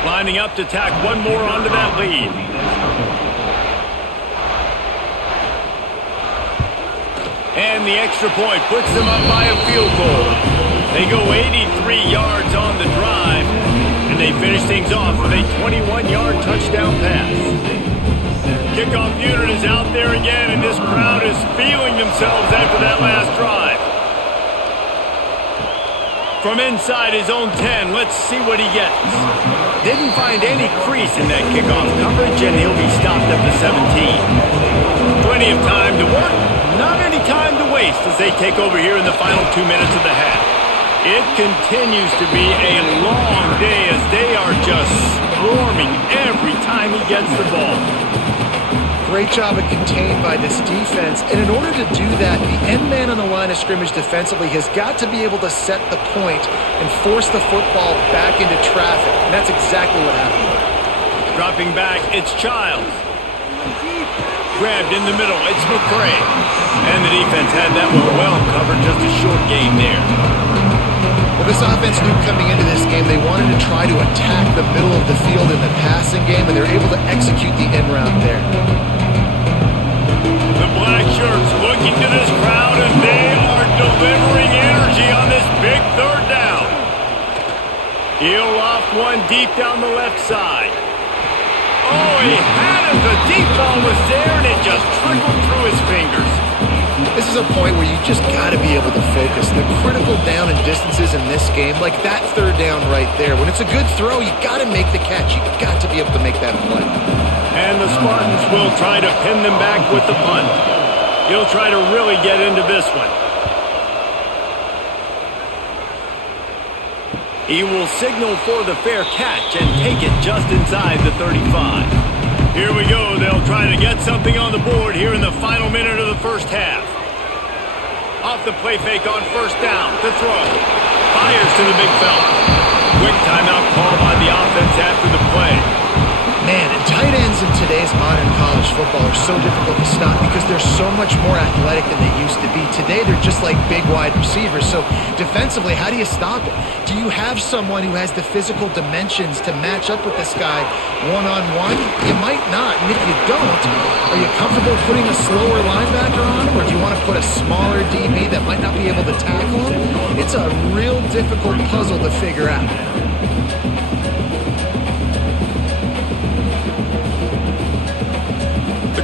Lining up to tack one more onto that lead. And the extra point puts them up by a field goal. They go 83 yards on the drive, and they finish things off with a 21-yard touchdown pass. Kickoff unit is out there again, and this crowd is feeling themselves after that last drive. From inside his own 10, let's see what he gets. Didn't find any crease in that kickoff coverage, and he'll be stopped at the 17. Plenty of time to work, not any time to waste as they take over here in the final 2 minutes of the half. It continues to be a long day as they are just swarming every time he gets the ball. Great job of contained by this defense. And in order to do that, the end man on the line of scrimmage defensively has got to be able to set the point and force the football back into traffic. And that's exactly what happened. Dropping back, it's Childs. Grabbed in the middle, it's McCray. And the defense had that one well covered, just a short game there. Well, this offense knew coming into this game they wanted to try to attack the middle of the field in the passing game, and they're able to execute the end route there. The black shirts looking to this crowd, and they are delivering energy on this big third down. He'll off one deep down the left side. Oh, he had it. The deep ball was there, and it just trickled through his fingers. This is a point where you just got to be able to focus. The critical down and distances in this game, like that third down right there. When it's a good throw, you got to make the catch. You got to be able to make that play. And the Spartans will try to pin them back with the punt. He'll try to really get into this one. He will signal for the fair catch and take it just inside the 35. Here we go. They'll try to get something on the board here in the final minute of the first half. Off the play fake on first down. To throw. Fires to the big fella. Quick timeout call by the offense after the play. Man, and tight ends in today's modern college football are so difficult to stop because they're so much more athletic than they used to be. Today, they're just like big wide receivers. So defensively, how do you stop it? Do you have someone who has the physical dimensions to match up with this guy one-on-one? You might not. And if you don't, are you comfortable putting a slower linebacker on him? Or do you want to put a smaller DB that might not be able to tackle him? It's a real difficult puzzle to figure out.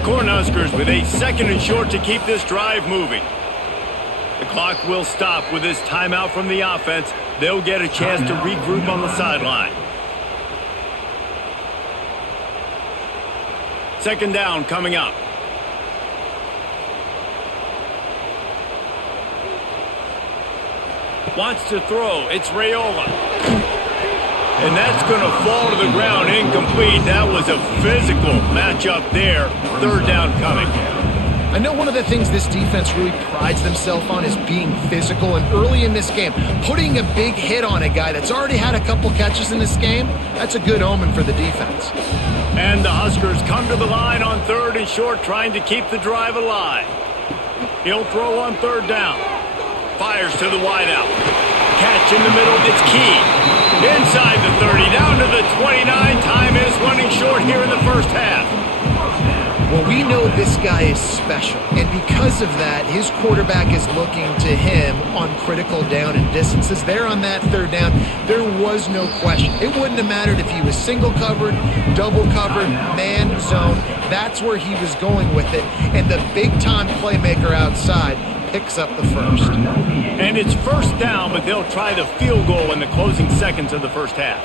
Cornhuskers with a second and short to keep this drive moving. The clock will stop with this timeout from the offense. They'll get a chance to regroup on the sideline. Second down coming up. Wants to throw. It's Raiola. And that's going to fall to the ground incomplete. That was a physical matchup there. Third down coming. I know one of the things this defense really prides themselves on is being physical. And early in this game, putting a big hit on a guy that's already had a couple catches in this game, that's a good omen for the defense. And the Huskers come to the line on third and short, trying to keep the drive alive. He'll throw on third down. Fires to the wideout. Catch in the middle. It's key. Inside the 30, down to the 29. Time is running short here in the first half. Well, we know this guy is special, and because of that, his quarterback is looking to him on critical down and distances. There on that third down, there was no question. It wouldn't have mattered if he was single covered, double covered, man zone. That's where he was going with it, and the big-time playmaker outside picks up the first. And it's first down, but they'll try the field goal in the closing seconds of the first half.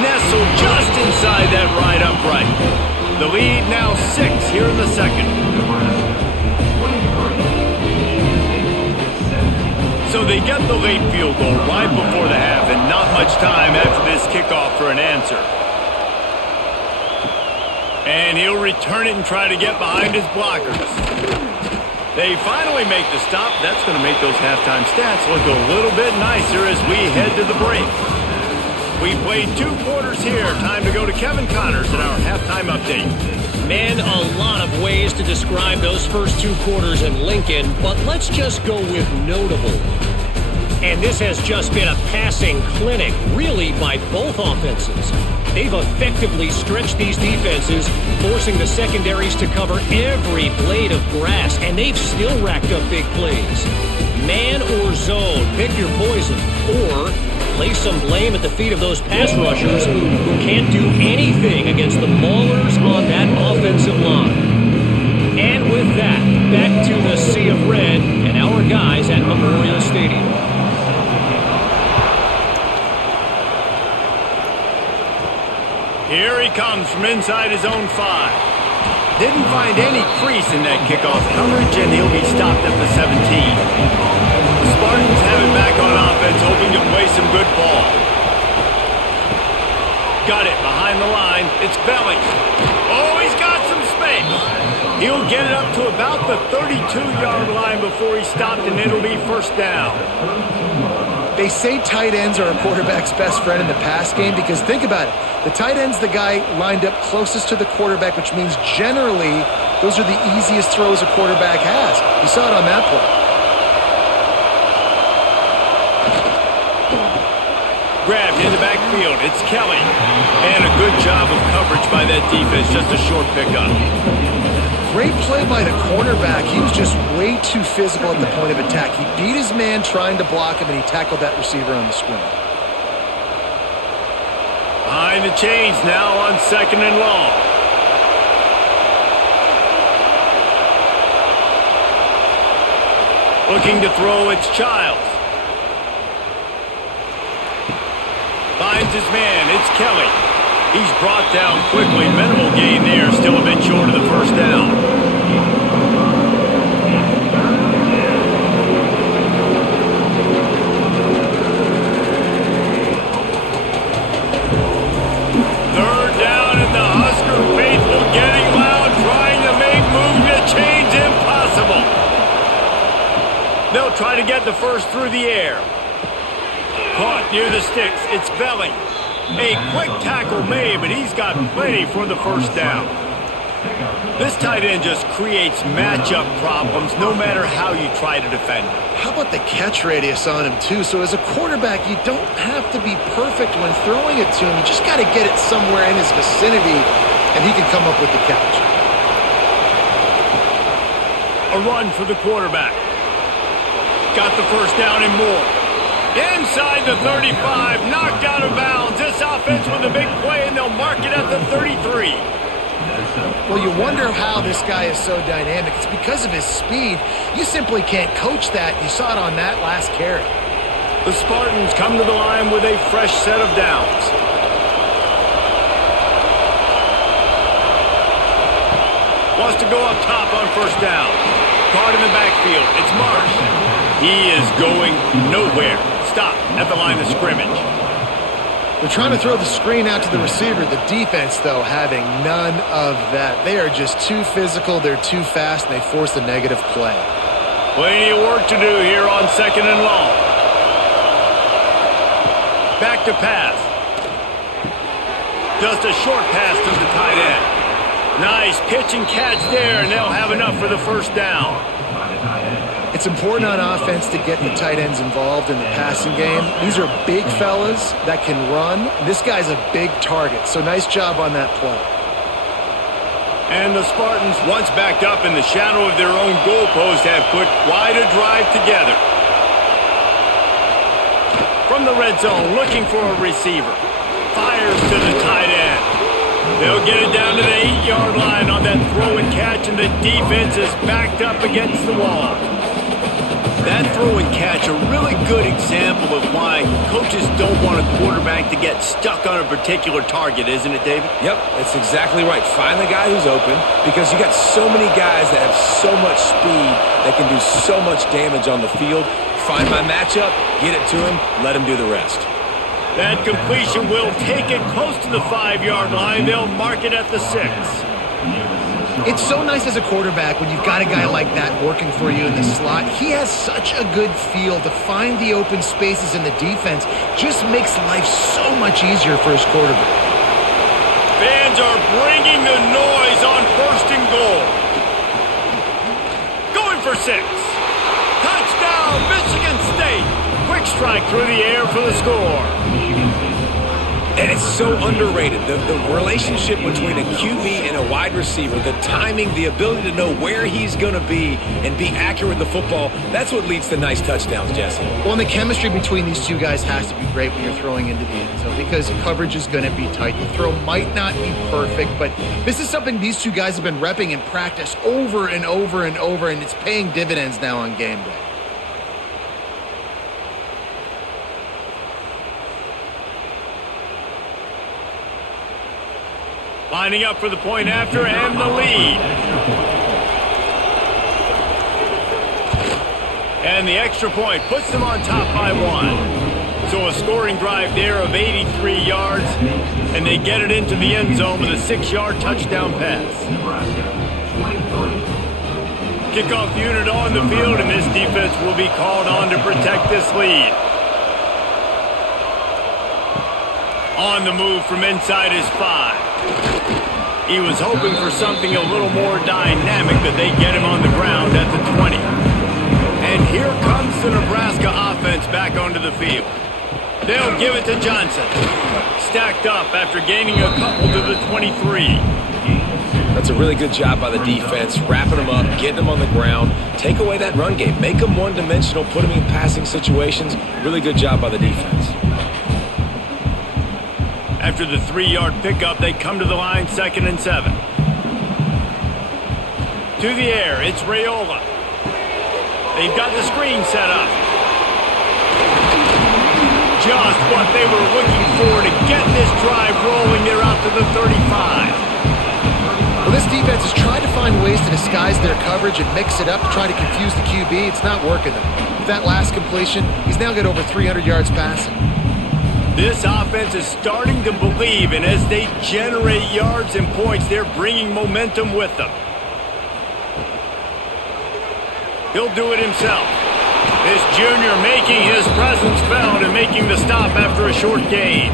Nestled just inside that right upright. The lead now 6 here in the second. So they get the late field goal right before the half, and not much time after this kickoff for an answer. And he'll return it and try to get behind his blockers. They finally make the stop. That's going to make those halftime stats look a little bit nicer as we head to the break. We've played 2 quarters here. Time to go to Kevin Connors in our halftime update. Man, a lot of ways to describe those first 2 quarters in Lincoln, but let's just go with notable. And this has just been a passing clinic, really, by both offenses. They've effectively stretched these defenses, forcing the secondaries to cover every blade of grass, and they've still racked up big plays. Man or zone, pick your poison, or lay some blame at the feet of those pass rushers who can't do anything against the maulers on that offensive line. And with that, back to the Sea of Red and our guys at Memorial Stadium. Here he comes from inside his own 5. Didn't find any crease in that kickoff coverage, and he'll be stopped at the 17. The Spartans have it back on offense, hoping to play some good ball. Got it behind the line. It's Belly. Oh, he's got some space. He'll get it up to about the 32-yard line before he's stopped, and it'll be first down. They say tight ends are a quarterback's best friend in the pass game because think about it. The tight end's the guy lined up closest to the quarterback, which means generally those are the easiest throws a quarterback has. You saw it on that play. Grabbed in the backfield. It's Kelly. And a good job of coverage by that defense. Just a short pickup. Great play by the cornerback. He was just way too physical at the point of attack. He beat his man trying to block him, and he tackled that receiver on the screen. Behind the chains now on 2nd and long. Looking to throw, it's Childs. Finds his man, it's Kelly. He's brought down quickly. Minimal gain there, still a bit short of the first down. Third down, and the Husker faithful getting loud, trying to make moves to change impossible. They'll try to get the first through the air. Caught near the sticks, it's Belly. A quick tackle made, but he's got plenty for the first down. This tight end just creates matchup problems no matter how you try to defend him. How about the catch radius on him, too? So as a quarterback, you don't have to be perfect when throwing it to him. You just got to get it somewhere in his vicinity, and he can come up with the catch. A run for the quarterback. Got the first down and more. Inside the 35, knocked out of bounds. This offense with a big play, and they'll mark it at the 33. Well, you wonder how this guy is so dynamic. It's because of his speed. You simply can't coach that. You saw it on that last carry. The Spartans come to the line with a fresh set of downs. Wants to go up top on first down. Caught in the backfield. It's Marsh. He is going nowhere. Stop at the line of scrimmage. They're trying to throw the screen out to the receiver. The defense, though, having none of that. They are just too physical. They're too fast, and they force a negative play. Plenty of work to do here on 2nd and long. Back to pass. Just a short pass to the tight end. Nice pitch and catch there, and they'll have enough for the first down. It's important on offense to get the tight ends involved in the passing game. These are big fellas that can run. This guy's a big target, so nice job on that play. And the Spartans, once backed up in the shadow of their own goalpost, have put quite a drive together. From the red zone, looking for a receiver. Fires to the tight end. They'll get it down to the 8-yard line on that throw and catch, and the defense is backed up against the wall. That throw and catch, a really good example of why coaches don't want a quarterback to get stuck on a particular target, isn't it, David? Yep, that's exactly right. Find the guy who's open because you got so many guys that have so much speed that can do so much damage on the field. Find my matchup, get it to him, let him do the rest. That completion will take it close to the 5-yard line. They'll mark it at the 6. It's so nice as a quarterback when you've got a guy like that working for you in the slot. He has such a good feel to find the open spaces in the defense. Just makes life so much easier for his quarterback. Fans are bringing the noise on 1st and goal. Going for 6. Touchdown, Michigan State. Quick strike through the air for the score. And it's so underrated. The relationship between a QB and a wide receiver, the timing, the ability to know where he's going to be and be accurate with the football, that's what leads to nice touchdowns, Jesse. Well, and the chemistry between these two guys has to be great when you're throwing into the end zone because coverage is going to be tight. The throw might not be perfect, but this is something these two guys have been repping in practice over and over and over, and it's paying dividends now on game day. Lining up for the point after and the lead. And the extra point puts them on top by 1. So a scoring drive there of 83 yards, and they get it into the end zone with a 6-yard touchdown pass. Kickoff unit on the field, and this defense will be called on to protect this lead. On the move from inside his 5. He was hoping for something a little more dynamic, but they get him on the ground at the 20. And here comes the Nebraska offense back onto the field. They'll give it to Johnson. Stacked up after gaining a couple to the 23. That's a really good job by the defense, wrapping them up, getting them on the ground, take away that run game, make them one-dimensional, put them in passing situations. Really good job by the defense. After the 3-yard pickup, they come to the line, 2nd and 7. To the air, it's Raiola. They've got the screen set up. Just what they were looking for to get this drive rolling. They're out to the 35. Well, this defense has tried to find ways to disguise their coverage and mix it up to try to confuse the QB. It's not working them. With that last completion, he's now got over 300 yards passing. This offense is starting to believe, and as they generate yards and points, they're bringing momentum with them. He'll do it himself. This junior making his presence felt and making the stop after a short gain.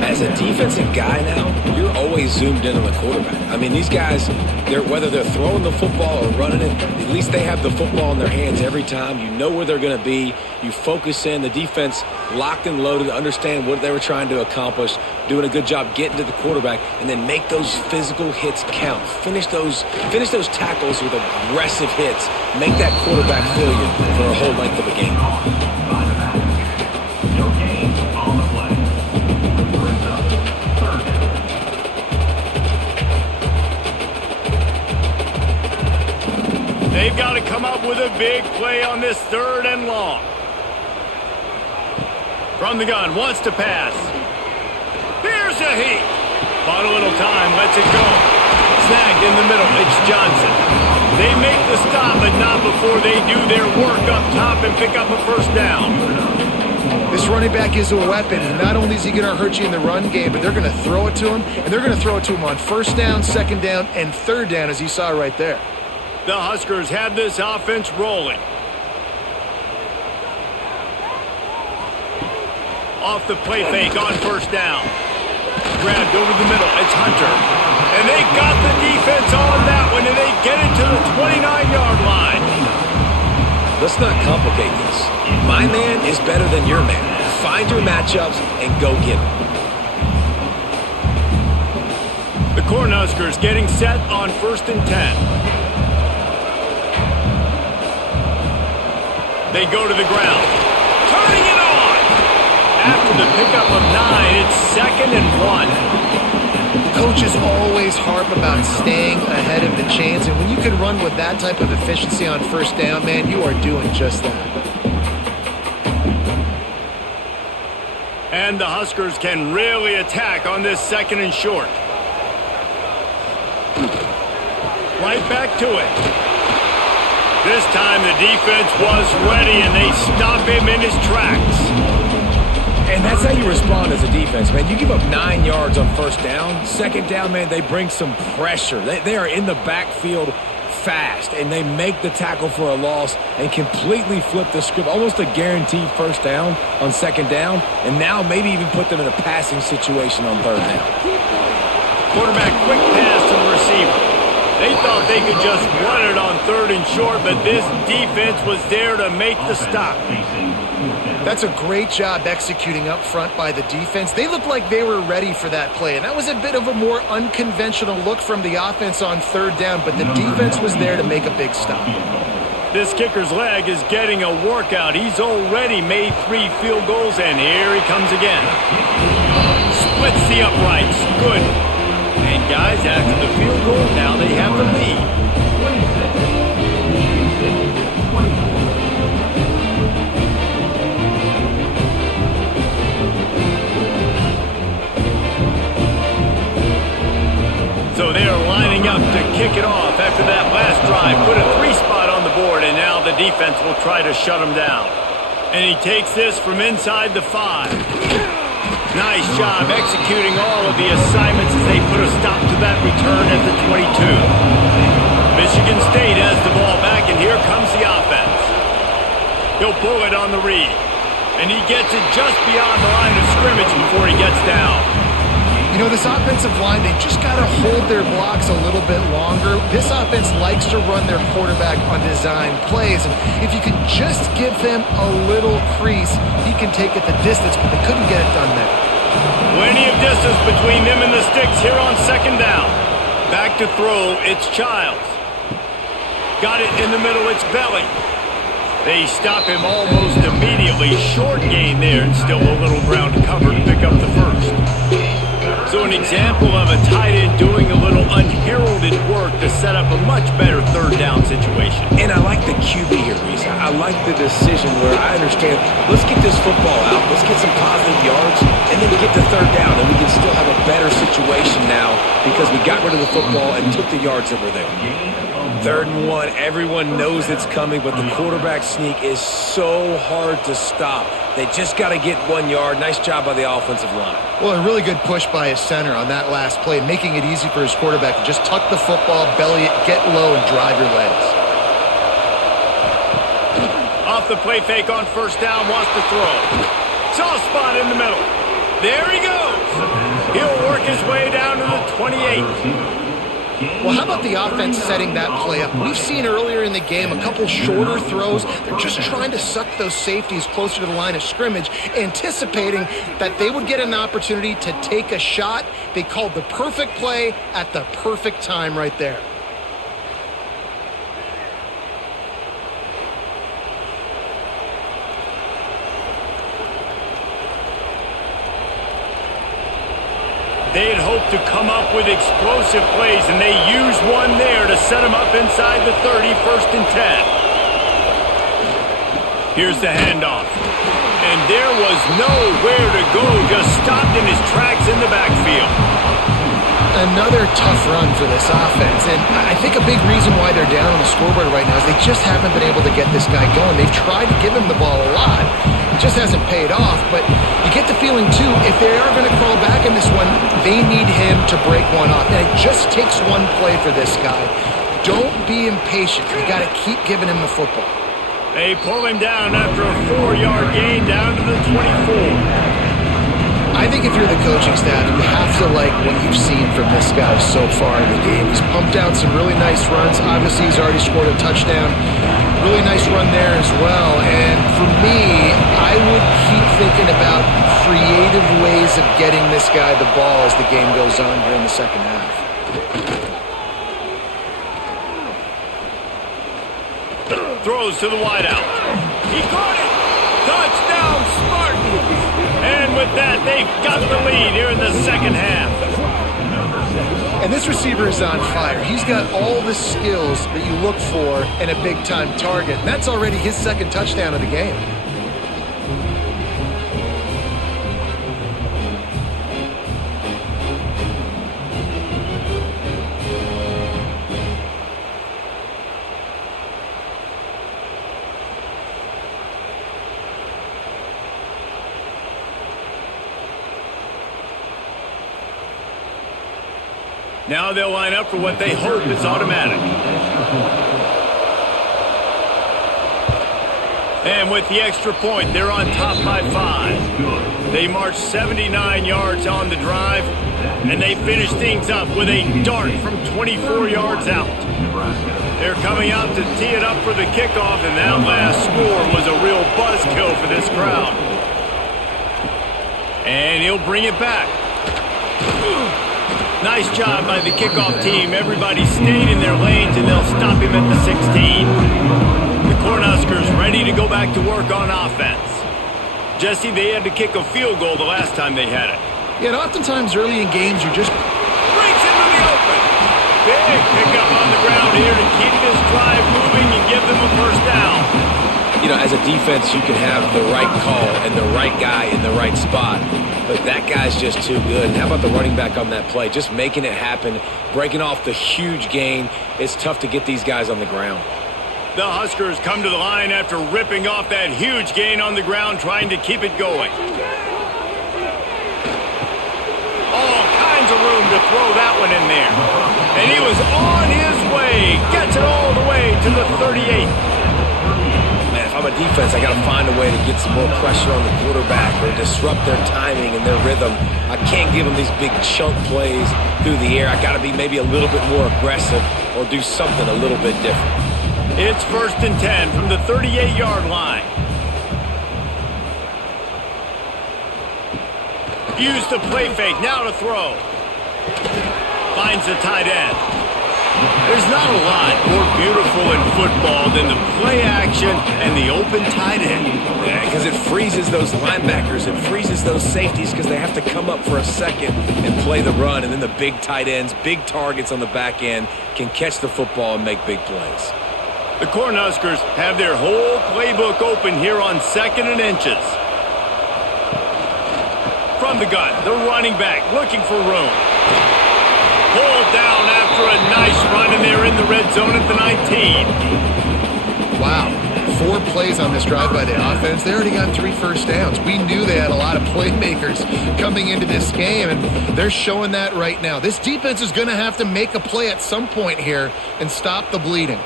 As a defensive guy now, you're always zoomed in on the quarterback. I mean, these guys, whether they're throwing the football or running it, at least they have the football in their hands every time. You know where they're going to be. You focus in. The defense locked and loaded to understand what they were trying to accomplish, doing a good job getting to the quarterback, and then make those physical hits count. Finish those tackles with aggressive hits. Make that quarterback feel you for a whole length of a game. They've got to come up with a big play on this 3rd and long. From the gun, wants to pass. Here's a heat. Bought a little time, lets it go. Snagged in the middle, it's Johnson. They make the stop, but not before they do their work up top and pick up a 1st down. This running back is a weapon. Not only is he going to hurt you in the run game, but they're going to throw it to him, and they're going to throw it to him on 1st down, 2nd down, and 3rd down, as you saw right there. The Huskers have this offense rolling. Off the play fake on 1st down. Grabbed over the middle. It's Hunter. And they got the defense on that one, and they get it to the 29-yard line. Let's not complicate this. My man is better than your man. Find your matchups and go get them. The Cornhuskers getting set on 1st and 10. They go to the ground. Turning it on! After the pickup of 9, it's 2nd and 1. Coaches always harp about staying ahead of the chains, and when you can run with that type of efficiency on 1st down, man, you are doing just that. And the Huskers can really attack on this 2nd and short. Right back to it. This time the defense was ready, and they stop him in his tracks. And that's how you respond as a defense, man. You give up 9 yards on 1st down. 2nd down, man, they bring some pressure. They are in the backfield fast, and they make the tackle for a loss and completely flip the script. Almost a guaranteed 1st down on 2nd down, and now maybe even put them in a passing situation on 3rd down. Quarterback quick pass to the receiver. They thought they could just run it on 3rd and short, but this defense was there to make the stop. That's a great job executing up front by the defense. They looked like they were ready for that play, and that was a bit of a more unconventional look from the offense on 3rd down, but the defense was there to make a big stop. This kicker's leg is getting a workout. He's already made 3 field goals, and here he comes again. Splits the uprights. Good. And guys, after the field goal, now they have the lead. So they are lining up to kick it off after that last drive. Put a 3 spot on the board, and now the defense will try to shut him down. And he takes this from inside the 5. Nice job executing all of the assignments as they put a stop to that return at the 22. Michigan State has the ball back, and here comes the offense. He'll pull it on the read. And he gets it just beyond the line of scrimmage before he gets down. You know, this offensive line, they just got to hold their blocks a little bit longer. This offense likes to run their quarterback on design plays. And if you can just give him a little crease, he can take it the distance, but they couldn't get it done there. Plenty of distance between them and the sticks here on second down. Back to throw, it's Childs. Got it in the middle, it's Belly. They stop him almost immediately. Short gain there, and still a little ground to cover to pick up the first. So an example of a tight end doing a little unheralded work to set up a much better third down situation. And I like the QB here, Reese. I like the decision where I understand, let's get this football out, let's get some positive yards, and then get the third down, and we can still have a better situation now because we got rid of the football and took the yards that were there. 3rd and 1, everyone knows it's coming, but the quarterback sneak is so hard to stop. They just got to get 1 yard. Nice job by the offensive line. Well, a really good push by his center on that last play, making it easy for his quarterback to just tuck the football, belly it, get low, and drive your legs. Off the play fake on first down, wants to throw. Soft spot in the middle. There he goes. He'll work his way down to the 28. Well, how about the offense setting that play up? We've seen earlier in the game a couple shorter throws. They're just trying to suck those safeties closer to the line of scrimmage, anticipating that they would get an opportunity to take a shot. They called the perfect play at the perfect time right there. They had hoped to come up with explosive plays, and they used one there to set them up inside the 30, 1st and 10. Here's the handoff. And there was nowhere to go, just stopped in his tracks in the backfield. Another tough run for this offense, and I think a big reason why they're down on the scoreboard right now is they just haven't been able to get this guy going. They've tried to give him the ball a lot. It just hasn't paid off, but you get the feeling, too, if they are going to crawl back in this one, they need him to break one off. And it just takes one play for this guy. Don't be impatient. You got to keep giving him the football. They pull him down after a 4-yard gain down to the 24. I think if you're the coaching staff, you have to like what you've seen from this guy so far in the game. He's pumped out some really nice runs. Obviously, he's already scored a touchdown. Really nice run there as well. And for me, I would keep thinking about creative ways of getting this guy the ball as the game goes on here in the second half. Throws to the wideout. He caught it. Touchdown, Spartans. And with that, they've got the lead here in the second half. And this receiver is on fire. He's got all the skills that you look for in a big-time target. And that's already his second touchdown of the game. Now they'll line up for what they hope is automatic. And with the extra point, they're on top by 5. They march 79 yards on the drive, and they finish things up with a dart from 24 yards out. They're coming out to tee it up for the kickoff, and that last score was a real buzzkill for this crowd. And he'll bring it back. Nice job by the kickoff team. Everybody stayed in their lanes, and they'll stop him at the 16. The Cornhuskers ready to go back to work on offense. Jesse, they had to kick a field goal the last time they had it. Yeah, and oftentimes early in games, you're just... Breaks into the open. Big pickup on the ground here to keep this drive moving and give them a first down. You know, as a defense, you can have the right call and the right guy in the right spot. But that guy's just too good. And how about the running back on that play? Just making it happen, breaking off the huge gain. It's tough to get these guys on the ground. The Huskers come to the line after ripping off that huge gain on the ground, trying to keep it going. All kinds of room to throw that one in there. And he was on his way. Gets it all the way to the 38. Man, if I'm a defense, I got to find a way to get some more pressure on the quarterback or disrupt their timing and their rhythm. I can't give them these big chunk plays through the air. I got to be maybe a little bit more aggressive or do something a little bit different. It's 1st and 10 from the 38-yard line. Use the play fake, now to throw. Finds the tight end. There's not a lot more beautiful in football than the play action and the open tight end. Yeah, because it freezes those linebackers. It freezes those safeties because they have to come up for a second and play the run. And then the big tight ends, big targets on the back end can catch the football and make big plays. The Cornhuskers have their whole playbook open here on 2nd and inches. From the gun, the running back looking for room. Pulled down after a nice run, and they're in the red zone at the 19. Wow. 4 plays on this drive by the offense. They already got 3 first downs. We knew they had a lot of playmakers coming into this game, and they're showing that right now. This defense is going to have to make a play at some point here and stop the bleeding.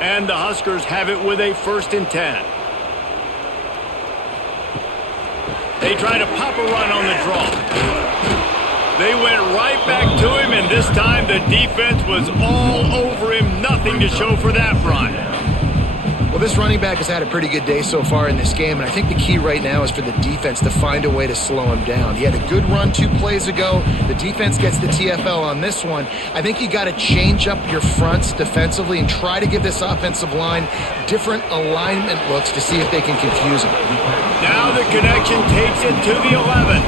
And the Huskers have it with a 1st and 10. They try to pop a run on the draw. They went right back to him, and this time the defense was all over him. Nothing to show for that run. Well, this running back has had a pretty good day so far in this game, and I think the key right now is for the defense to find a way to slow him down. He had a good run 2 plays ago. The defense gets the TFL on this one. I think you got to change up your fronts defensively and try to give this offensive line different alignment looks to see if they can confuse him. Now the connection takes it to the 11.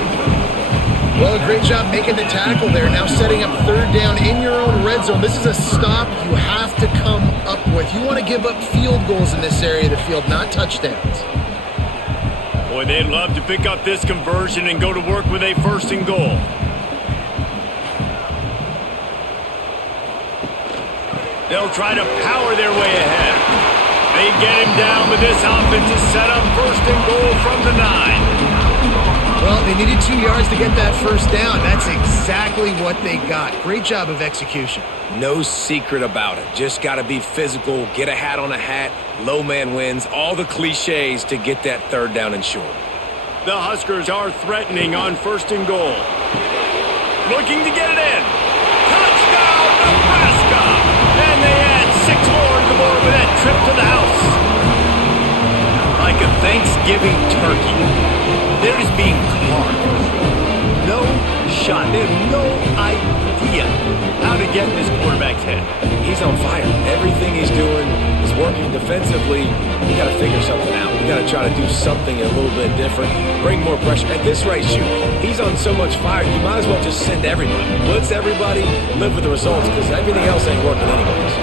Well, great job making the tackle there. Now setting up 3rd down in your own red zone. This is a stop you have to come up with. You want to give up field goals in this area of the field, not touchdowns. Boy, they'd love to pick up this conversion and go to work with a 1st and goal. They'll try to power their way ahead. They get him down, but this offense is set up 1st and goal from the 9. Well, they needed 2 yards to get that 1st down. That's exactly what they got. Great job of execution. No secret about it. Just got to be physical, get a hat on a hat, low man wins, all the cliches to get that 3rd down and short. The Huskers are threatening on 1st and goal. Looking to get it in. Touchdown, Nebraska! And they add 6 more to the board with that trip to the house. Like a Thanksgiving turkey. They're just being carved. No shot. They have no idea how to get in this quarterback's head. He's on fire. Everything he's doing is working defensively. We got to figure something out. We got to try to do something a little bit different. Bring more pressure. At this rate, shoot, he's on so much fire, you might as well just send everybody. Blitz everybody, live with the results, because everything else ain't working anyways.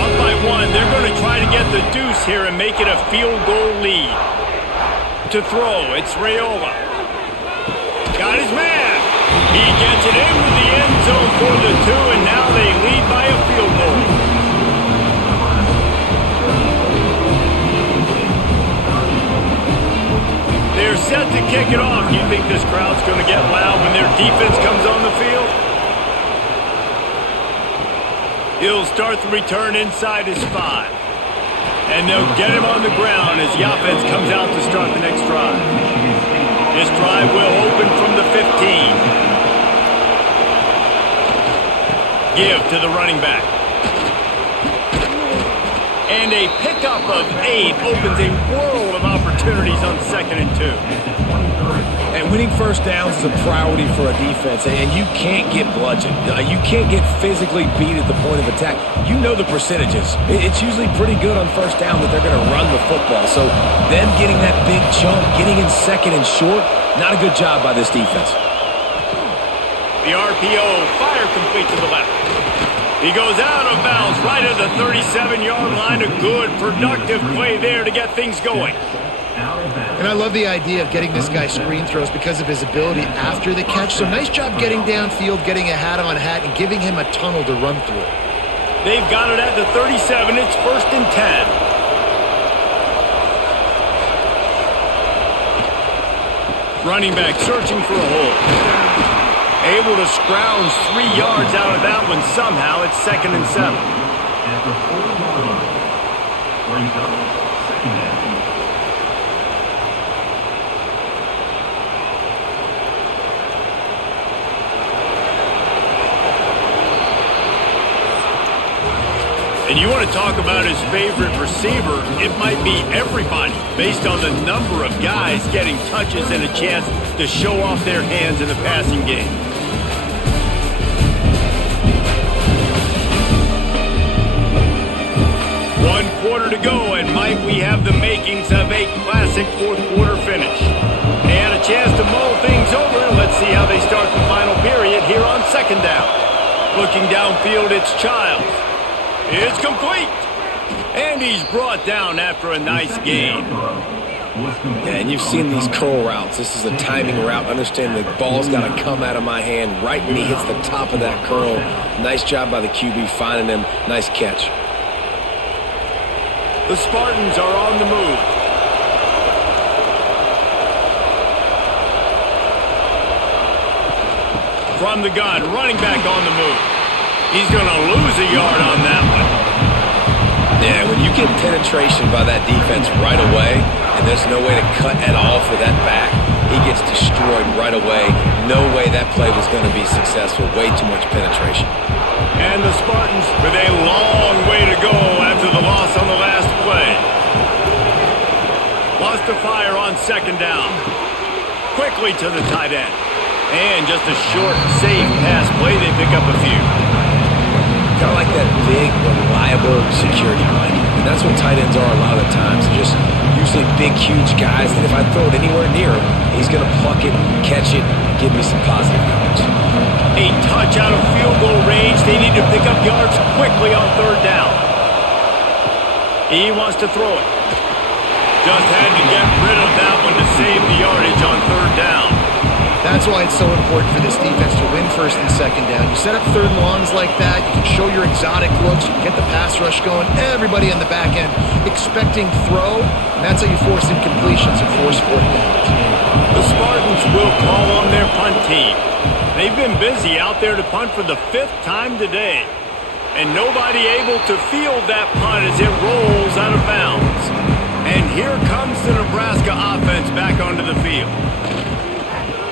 Up by 1, they're going to try to get the deuce here and make it a field goal lead. To throw, it's Raiola. Got his man. He gets it in with the end zone for the 2, and now they lead by a field goal. They're set to kick it off. Do you think this crowd's going to get loud when their defense comes on the field? He'll start the return inside his 5. And they'll get him on the ground as the offense comes out to start the next drive. This drive will open from the 15. Give to the running back. And a pickup of 8 opens a world of opportunities on 2nd and 2. And winning 1st downs is a priority for a defense, and you can't get bludgeoned. You can't get physically beat at the point of attack. You know the percentages. It's usually pretty good on 1st down that they're going to run the football. So them getting that big chunk, getting in 2nd and short, not a good job by this defense. The RPO, fire complete to the left. He goes out of bounds right at the 37-yard line. A good, productive play there to get things going. And I love the idea of getting this guy screen throws because of his ability after the catch. So nice job getting downfield, getting a hat on hat, and giving him a tunnel to run through. They've got it at the 37. It's 1st and 10. Running back searching for a hole. Able to scrounge 3 yards out of that one somehow. It's 2nd and 7. brings up second down. And you want to talk about his favorite receiver, it might be everybody, based on the number of guys getting touches and a chance to show off their hands in the passing game. One quarter to go, and might we have the makings of a classic fourth-quarter finish. They had a chance to mull things over. Let's see how they start the final period here on second down. Looking downfield, it's Childs. It's complete. And he's brought down after a nice gain. Yeah, and you've seen these curl routes. This is a timing route. Understand the ball's got to come out of my hand right when he hits the top of that curl. Nice job by the QB finding him. Nice catch. The Spartans are on the move. From the gun, running back on the move. He's going to lose a yard on that one. Yeah, when you get penetration by that defense right away, and there's no way to cut at all for that back, he gets destroyed right away. No way that play was going to be successful. Way too much penetration. And the Spartans with a long way to go after the loss on the last play. Lost to fire on second down. Quickly to the tight end. And just a short, safe pass play. They pick up a few. Kind of like that big, reliable security blanket. And that's what tight ends are a lot of the times. They're just usually big, huge guys that if I throw it anywhere near him, he's going to pluck it, catch it, and give me some positive yards. A touch out of field goal range. They need to pick up yards quickly on third down. He wants to throw it. Just had to get rid of that one to save the yardage on third down. That's why it's so important for this defense to win first and second down. You set up third and longs like that, you can show your exotic looks, you can get the pass rush going, everybody on the back end expecting throw, and that's how you force incompletions and force fourth downs. The Spartans will call on their punt team. They've been busy out there to punt for the 5th time today, and nobody able to field that punt as it rolls out of bounds. And here comes the Nebraska offense back onto the field.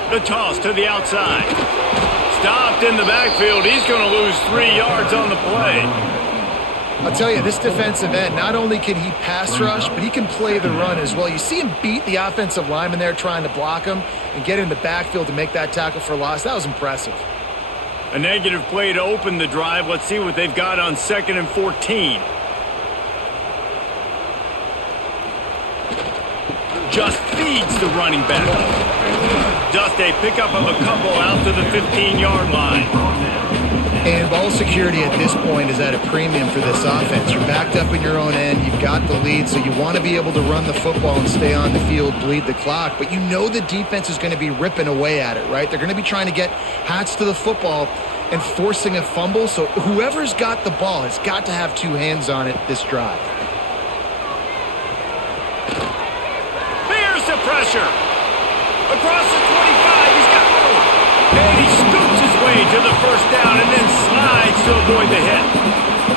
The toss to the outside. Stopped in the backfield. He's going to lose 3 yards on the play. I'll tell you, this defensive end, not only can he pass rush, but he can play the run as well. You see him beat the offensive lineman there trying to block him and get in the backfield to make that tackle for loss. That was impressive. A negative play to open the drive. Let's see what they've got on 2nd and 14. Just feeds the running back. Just a pickup of a couple out to the 15-yard line. And ball security at this point is at a premium for this offense. You're backed up in your own end. You've got the lead, so you want to be able to run the football and stay on the field, bleed the clock. But you know the defense is going to be ripping away at it, right? They're going to be trying to get hats to the football and forcing a fumble. So whoever's got the ball has got to have 2 hands on it this drive. There's the pressure. Across the 25, he's got room. And he scoots his way to the first down and then slides to avoid the hit.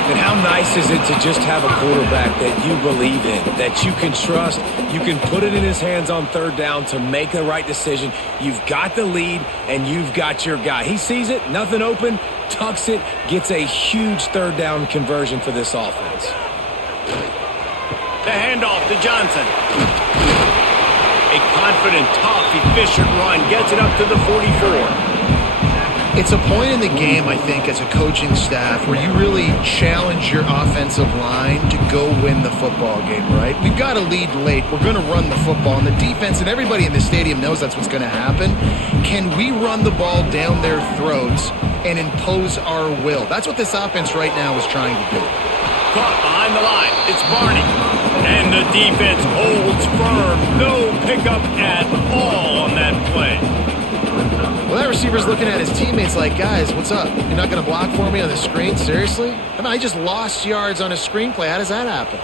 And how nice is it to just have a quarterback that you believe in, that you can trust, you can put it in his hands on third down to make the right decision. You've got the lead, and you've got your guy. He sees it, nothing open, tucks it, gets a huge third down conversion for this offense. The handoff to Johnson. A confident, tough, efficient run gets it up to the 44. It's a point in the game, I think, as a coaching staff where you really challenge your offensive line to go win the football game, right? We've got a lead late. We're going to run the football, and the defense and everybody in the stadium knows that's what's going to happen. Can we run the ball down their throats and impose our will? That's what this offense right now is trying to do. Caught behind the line. It's Barney. And the defense holds firm. No pickup at all on that play. Well, that receiver's looking at his teammates like, guys, what's up? You're not going to block for me on the screen? Seriously? I mean, I just lost yards on a screenplay. How does that happen?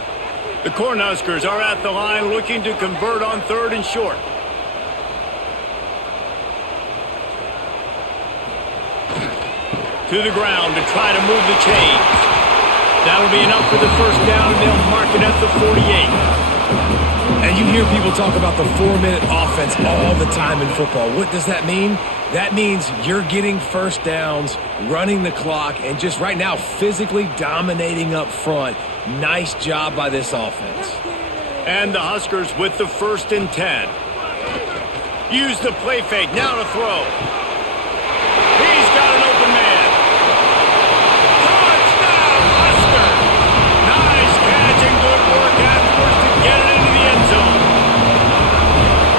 The Cornhuskers are at the line looking to convert on 3rd and short. To the ground to try to move the chains. That'll be enough for the first down, and they'll mark it at the 48. And you hear people talk about the 4-minute offense all the time in football. What does that mean? That means you're getting first downs, running the clock, and just right now physically dominating up front. Nice job by this offense. And the Huskers with the 1st and 10. Use the play fake, now to throw. He's got an open man. Touchdown, Huskers! Nice catch and good work afterwards to get it into the end zone.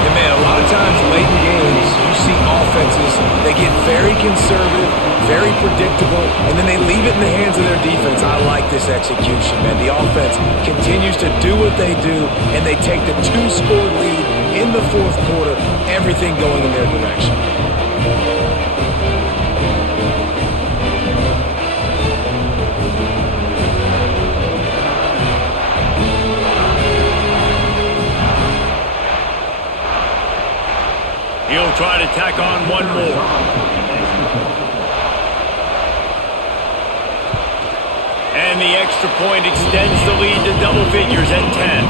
And man, a lot of times late in games, you see offenses, they get very conservative, very predictable, and then they leave it in the hands of their defense. I like this execution, man. The offense continues to do what they do, and they take the 2-score lead in the 4th quarter, everything going in their direction. He'll try to tack on one more. And the extra point extends the lead to double figures at 10.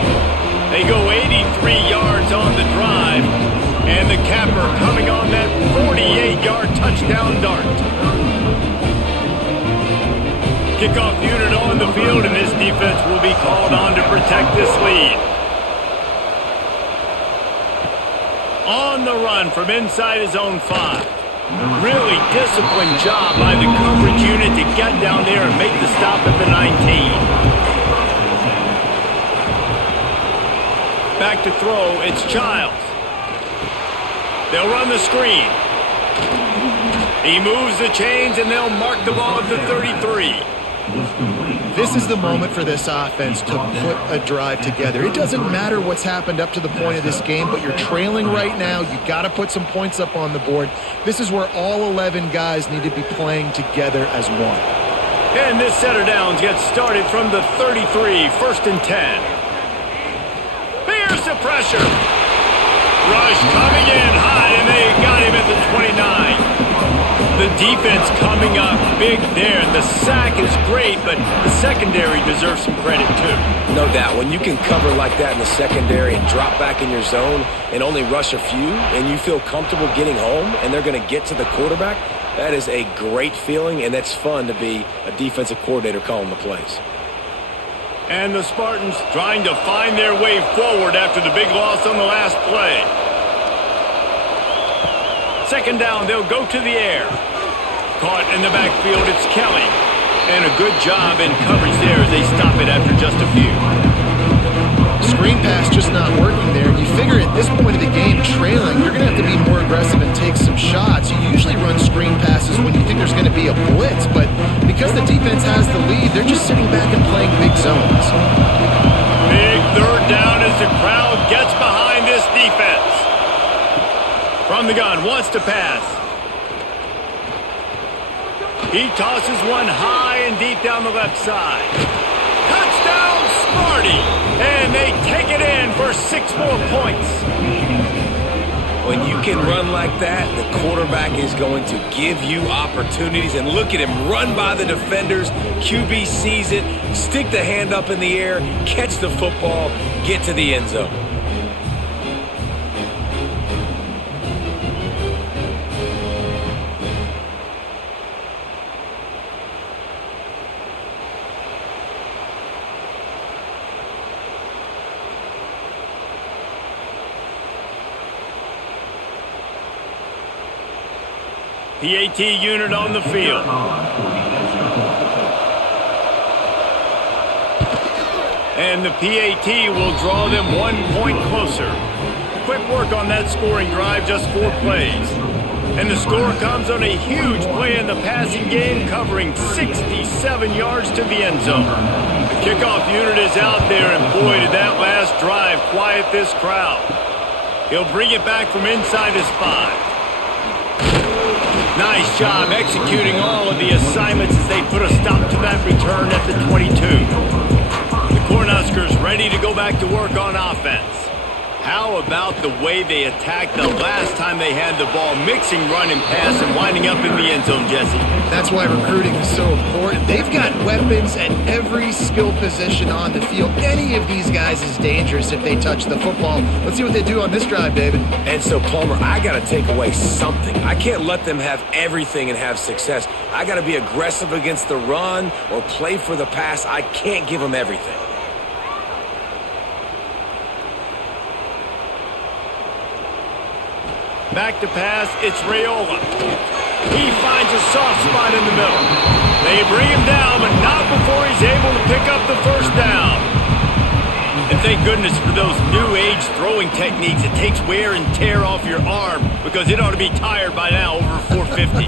They go 83 yards on the drive, and the capper coming on that 48-yard touchdown dart. Kickoff unit on the field, and this defense will be called on to protect this lead. On the run from inside his own 5. Really disciplined job by the coverage unit to get down there and make the stop at the 19. Back to throw, it's Childs. They'll run the screen. He moves the chains, and they'll mark the ball at the 33. This is the moment for this offense to put a drive together. It doesn't matter what's happened up to the point of this game, but you're trailing right now. You got to put some points up on the board. This is where all 11 guys need to be playing together as one. And this set of downs gets started from the 33, 1st and 10. Here's the pressure. Rush coming in high, and they got him at the 29. The defense coming up big there. The sack is great, but the secondary deserves some credit too. No doubt. When you can cover like that in the secondary and drop back in your zone and only rush a few, and you feel comfortable getting home, and they're going to get to the quarterback, that is a great feeling, and that's fun to be a defensive coordinator calling the plays. And the Spartans trying to find their way forward after the big loss on the last play. 2nd down, they'll go to the air. Caught in the backfield, it's Kelly. And a good job in coverage there as they stop it after just a few. Screen pass just not working there. You figure at this point of the game, trailing, you're going to have to be more aggressive and take some shots. You usually run screen passes when you think there's going to be a blitz, but because the defense has the lead, they're just sitting back and playing big zones. Big 3rd down as the crowd gets behind this defense. From the gun, wants to pass. He tosses one high and deep down the left side. Touchdown, Sparty! And they take it in for 6 more points. When you can run like that, the quarterback is going to give you opportunities. And look at him run by the defenders. QB sees it, stick the hand up in the air, catch the football, get to the end zone. PAT unit on the field. And the PAT will draw them 1 point closer. Quick work on that scoring drive, just 4 plays. And the score comes on a huge play in the passing game, covering 67 yards to the end zone. The kickoff unit is out there, and boy, did that last drive quiet this crowd. He'll bring it back from inside his 5. Nice job executing all of the assignments as they put a stop to that return at the 22. The Cornhuskers ready to go back to work on offense. How about the way they attacked the last time they had the ball, mixing run and pass and winding up in the end zone, Jesse? That's why recruiting is so important. They've got weapons at every skill position on the field. Any of these guys is dangerous if they touch the football. Let's see what they do on this drive, David. And so, Palmer, I got to take away something. I can't let them have everything and have success. I got to be aggressive against the run or play for the pass. I can't give them everything. Back to pass, it's Raiola. He finds a soft spot in the middle. They bring him down, but not before he's able to pick up the first down. And thank goodness for those new age throwing techniques. It takes wear and tear off your arm because it ought to be tired by now, over 450.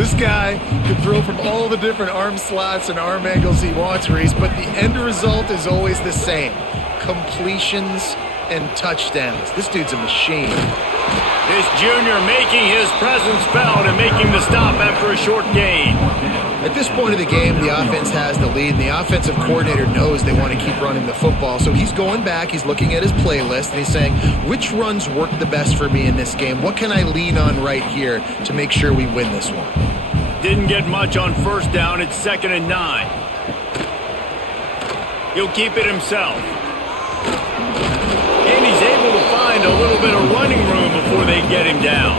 This guy can throw from all the different arm slots and arm angles he wants, Reese, but the end result is always the same. Completions and touchdowns. This dude's a machine. This junior making his presence felt and making the stop after a short gain. At this point of the game, the offense has the lead, and the offensive coordinator knows they want to keep running the football. So he's going back, he's looking at his playlist, and he's saying, which runs work the best for me in this game? What can I lean on right here to make sure we win this one? Didn't get much on first down. It's 2nd and 9. He'll keep it himself. And he's able to find a little bit of running room before they get him down.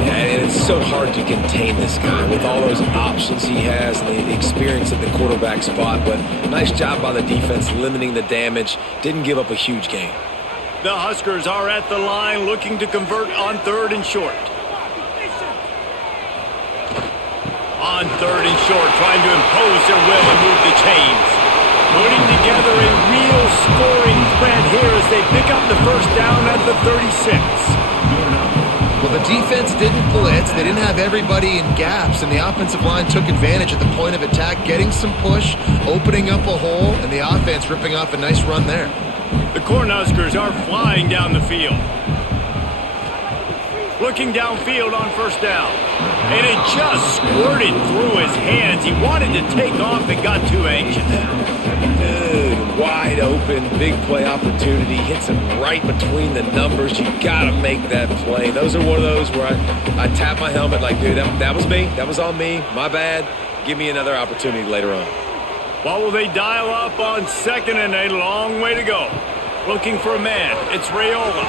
Yeah, and it's so hard to contain this guy with all those options he has and the experience at the quarterback spot. But nice job by the defense limiting the damage. Didn't give up a huge gain. The Huskers are at the line looking to convert on 3rd and short. On 3rd and short, trying to impose their will and move the chains. Putting together a real scoring threat here as they pick up the first down at the 36. Well, the defense didn't blitz. They didn't have everybody in gaps, and the offensive line took advantage at the point of attack, getting some push, opening up a hole, and the offense ripping off a nice run there. The Cornhuskers are flying down the field. Looking downfield on first down. And it just squirted through his hands. He wanted to take off and got too anxious. Dude, wide open, big play opportunity. Hits him right between the numbers. You got to make that play. Those are one of those where I tap my helmet like, dude, that was me. That was on me. My bad. Give me another opportunity later on. What will they dial up on 2nd and a long way to go? Looking for a man. It's Raiola.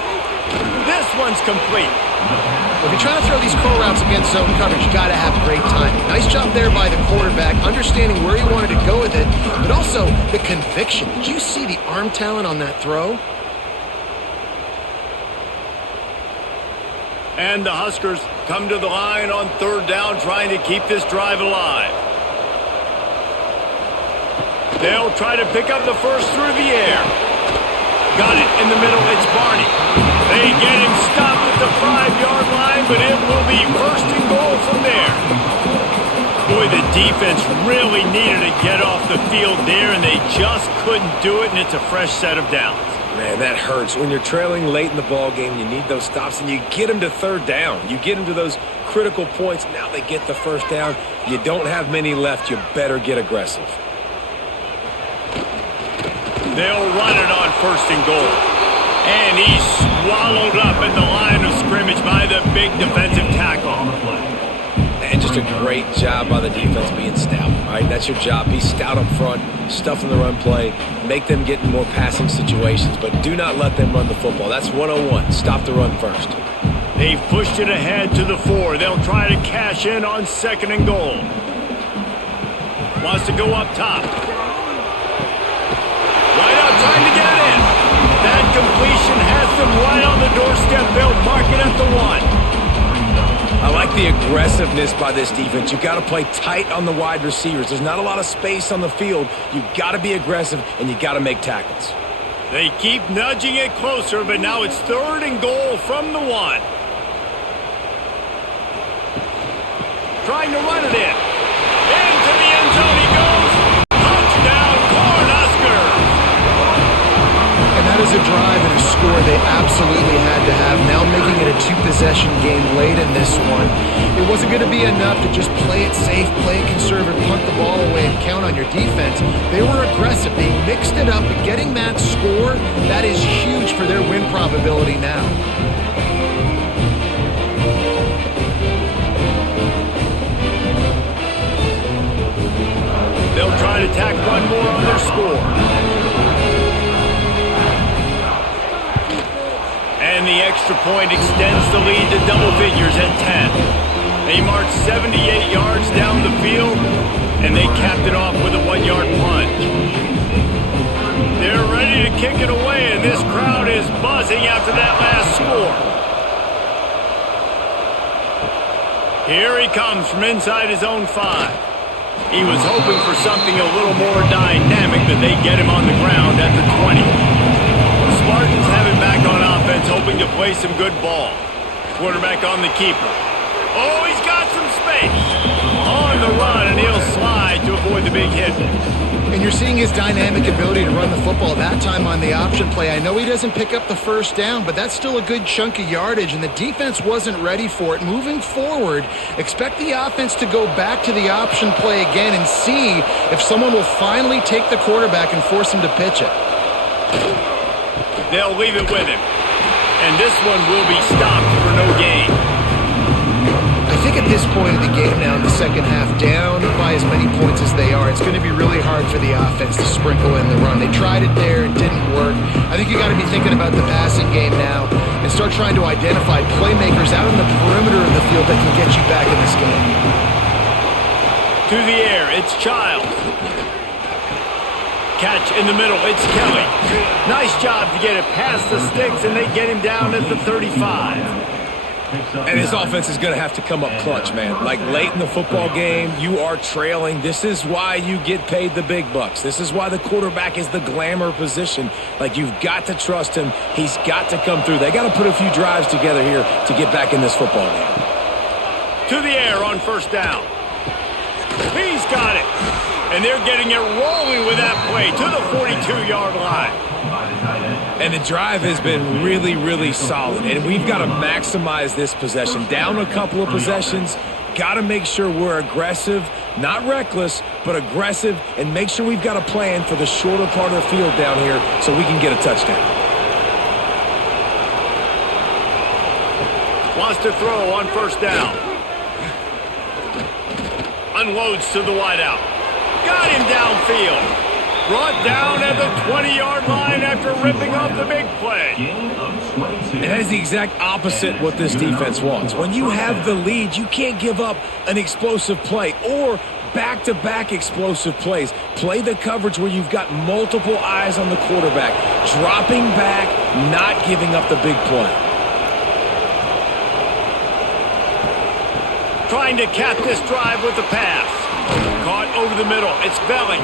This one's complete. If you're trying to throw these curl routes against zone coverage, you got to have great timing. Nice job there by the quarterback, understanding where he wanted to go with it, but also the conviction. Did you see the arm talent on that throw? And the Huskers come to the line on 3rd down, trying to keep this drive alive. They'll try to pick up the first through the air. Got it in the middle. It's Barney. They get him stopped at the 5-yard line, but it will be 1st and goal from there. Boy, the defense really needed to get off the field there, and they just couldn't do it, and it's a fresh set of downs. Man, that hurts. When you're trailing late in the ball game, you need those stops, and you get them to 3rd down. You get them to those critical points. Now they get the first down. You don't have many left. You better get aggressive. They'll run it on 1st and goal. And he's swallowed up at the line of scrimmage by the big defensive tackle. And just a great job by the defense being stout. All right, that's your job. Be stout up front, stuff in the run play, make them get in more passing situations, but do not let them run the football. That's 101. Stop the run first. They've pushed it ahead to the 4. They'll try to cash in on 2nd and goal. Wants to go up top. Right out, trying to get it in. That completion has them right on the doorstep. They'll mark it at the 1. I like the aggressiveness by this defense. You've got to play tight on the wide receivers. There's not a lot of space on the field. You've got to be aggressive, and you've got to make tackles. They keep nudging it closer, but now it's 3rd and goal from the 1. Trying to run it in. Into the end zone he goes. Touchdown, Cornhuskers! And that is a drive and a score they absolutely had to have. Now making looking at a two-possession game late in this one. It wasn't going to be enough to just play it safe, play it conservative, punt the ball away, and count on your defense. They were aggressive. They mixed it up, and getting that score, that is huge for their win probability now. They'll try to tack one more on their score. And the extra point extends the lead to double figures at 10. They marched 78 yards down the field, and they capped it off with a 1-yard plunge. They're ready to kick it away, and this crowd is buzzing after that last score. Here he comes from inside his own 5. He was hoping for something a little more dynamic, but they get him on the ground at the 20. The Spartans have it back on offense, hoping to play some good ball. Quarterback on the keeper. Oh, he's got some space. On the run, and he'll slide to avoid the big hit. And you're seeing his dynamic ability to run the football that time on the option play. I know he doesn't pick up the first down, but that's still a good chunk of yardage, and the defense wasn't ready for it. Moving forward, expect the offense to go back to the option play again and see if someone will finally take the quarterback and force him to pitch it. They'll leave it with him. And this one will be stopped for no gain. I think at this point of the game now in the second half, down by as many points as they are, it's going to be really hard for the offense to sprinkle in the run. They tried it there, it didn't work. I think you got to be thinking about the passing game now and start trying to identify playmakers out on the perimeter of the field that can get you back in this game. To the air, it's Childs. Catch in the middle, it's Kelly. Nice job to get it past the sticks, and they get him down at the 35. And his offense is going to have to come up clutch, man. Like late in the football game, you are trailing. This is why you get paid the big bucks. This is why the quarterback is the glamour position. Like, you've got to trust him. He's got to come through. They got to put a few drives together here to get back in this football game. To the air on first down. He's got it. And they're getting it rolling with that play to the 42-yard line. And the drive has been really, really solid. And we've got to maximize this possession. Down a couple of possessions, got to make sure we're aggressive, not reckless, but aggressive, and make sure we've got a plan for the shorter part of the field down here so we can get a touchdown. Wants to throw on first down. Unloads to the wideout. Got him downfield. Brought down at the 20-yard line after ripping off the big play. And that is the exact opposite what this defense wants. When you have the lead, you can't give up an explosive play or back-to-back explosive plays. Play the coverage where you've got multiple eyes on the quarterback, dropping back, not giving up the big play. Trying to cap this drive with the pass. Caught over the middle. It's Belling.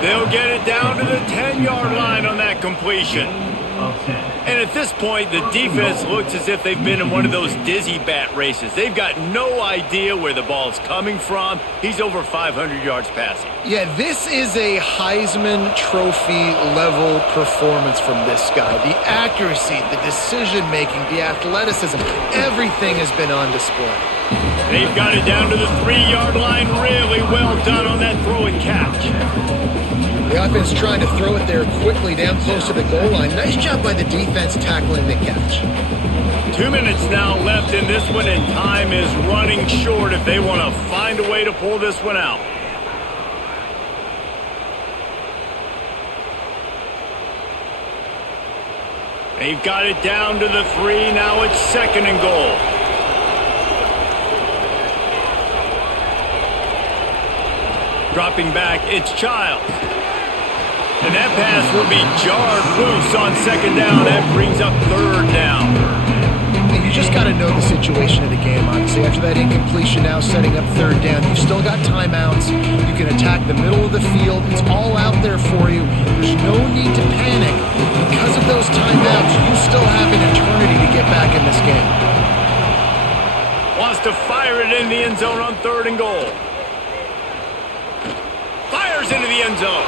They'll get it down to the 10-yard line on that completion. And at this point, the defense looks as if they've been in one of those dizzy bat races. They've got no idea where the ball's coming from. He's over 500 yards passing. Yeah, this is a Heisman Trophy level performance from this guy. The accuracy, the decision-making, the athleticism, everything has been on display. They've got it down to the 3-yard line. Really well done on that throw and catch. The offense trying to throw it there quickly down close to the goal line. Nice job by the defense tackling the catch. 2 minutes now left in this one, and time is running short if they want to find a way to pull this one out. They've got it down to the 3. Now it's 2nd and goal. Dropping back, it's Childs. And that pass will be jarred loose on 2nd down. That brings up 3rd down. And you just got to know the situation of the game, obviously. After that incompletion now setting up 3rd down, you've still got timeouts. You can attack the middle of the field. It's all out there for you. There's no need to panic. Because of those timeouts, you still have an eternity to get back in this game. Wants to fire it in the end zone on 3rd and goal. Fires into the end zone.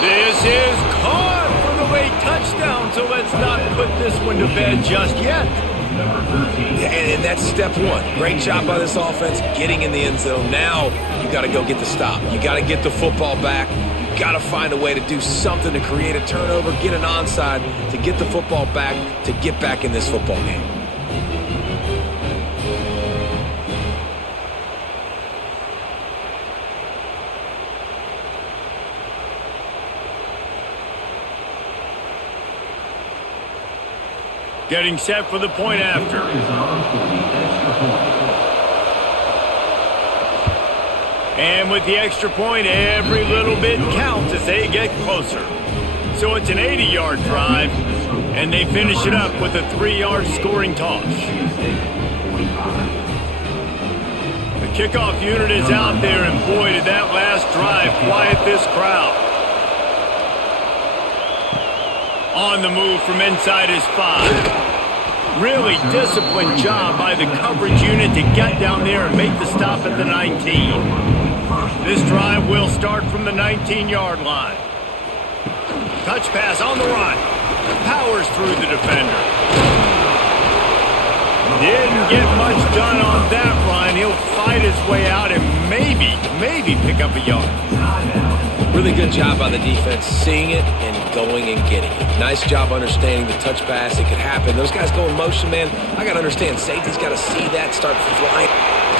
This is caught for the late touchdown, so let's not put this one to bed just yet. Number 13. And that's step one. Great job by this offense getting in the end zone. Now you got to go get the stop. You got to get the football back. You got to find a way to do something to create a turnover, get an onside, to get the football back, to get back in this football game. Getting set for the point after. Is on for the extra point. And with the extra point, every little bit counts as they get closer. So it's an 80-yard drive, and they finish it up with a 3-yard scoring toss. The kickoff unit is out there, and boy, did that last drive quiet this crowd. On the move from inside his 5. Really disciplined job by the coverage unit to get down there and make the stop at the 19. This drive will start from the 19-yard line. Touch pass on the run. Powers through the defender. Didn't get much done on that run. He'll fight his way out and maybe pick up a yard. Really good job by the defense, seeing it and going and getting it. Nice job understanding the touch pass. It could happen. Those guys go in motion, man. I got to understand. Safety's got to see that, start flying.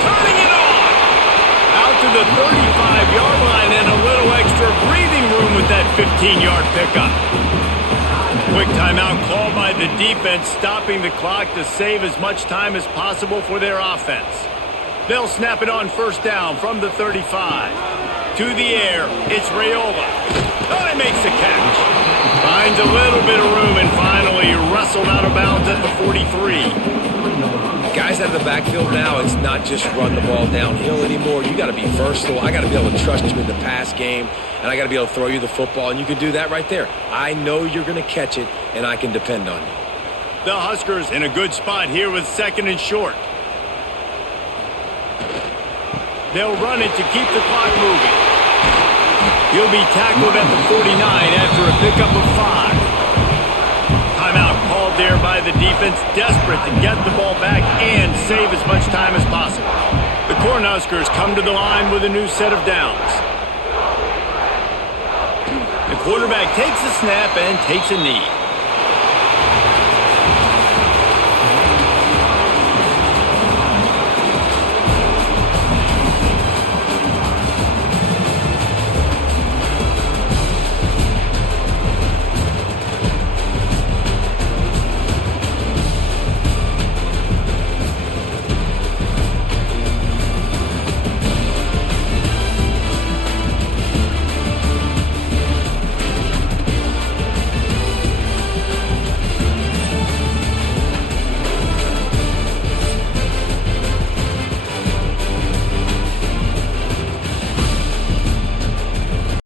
Turning it on! Out to the 35-yard line and a little extra breathing room with that 15-yard pickup. Quick timeout called by the defense, stopping the clock to save as much time as possible for their offense. They'll snap it on first down from the 35. To the air, it's Raiola. Oh, he makes the catch. Finds a little bit of room and finally wrestled out of bounds at the 43. Guys out of the backfield now, it's not just run the ball downhill anymore. You got to be versatile. I got to be able to trust you in the pass game, and I got to be able to throw you the football, and you can do that right there. I know you're going to catch it, and I can depend on you. The Huskers in a good spot here with 2nd and short. They'll run it to keep the clock moving. He'll be tackled at the 49 after a pickup of 5. Timeout called there by the defense, desperate to get the ball back and save as much time as possible. The Cornhuskers come to the line with a new set of downs. The quarterback takes a snap and takes a knee.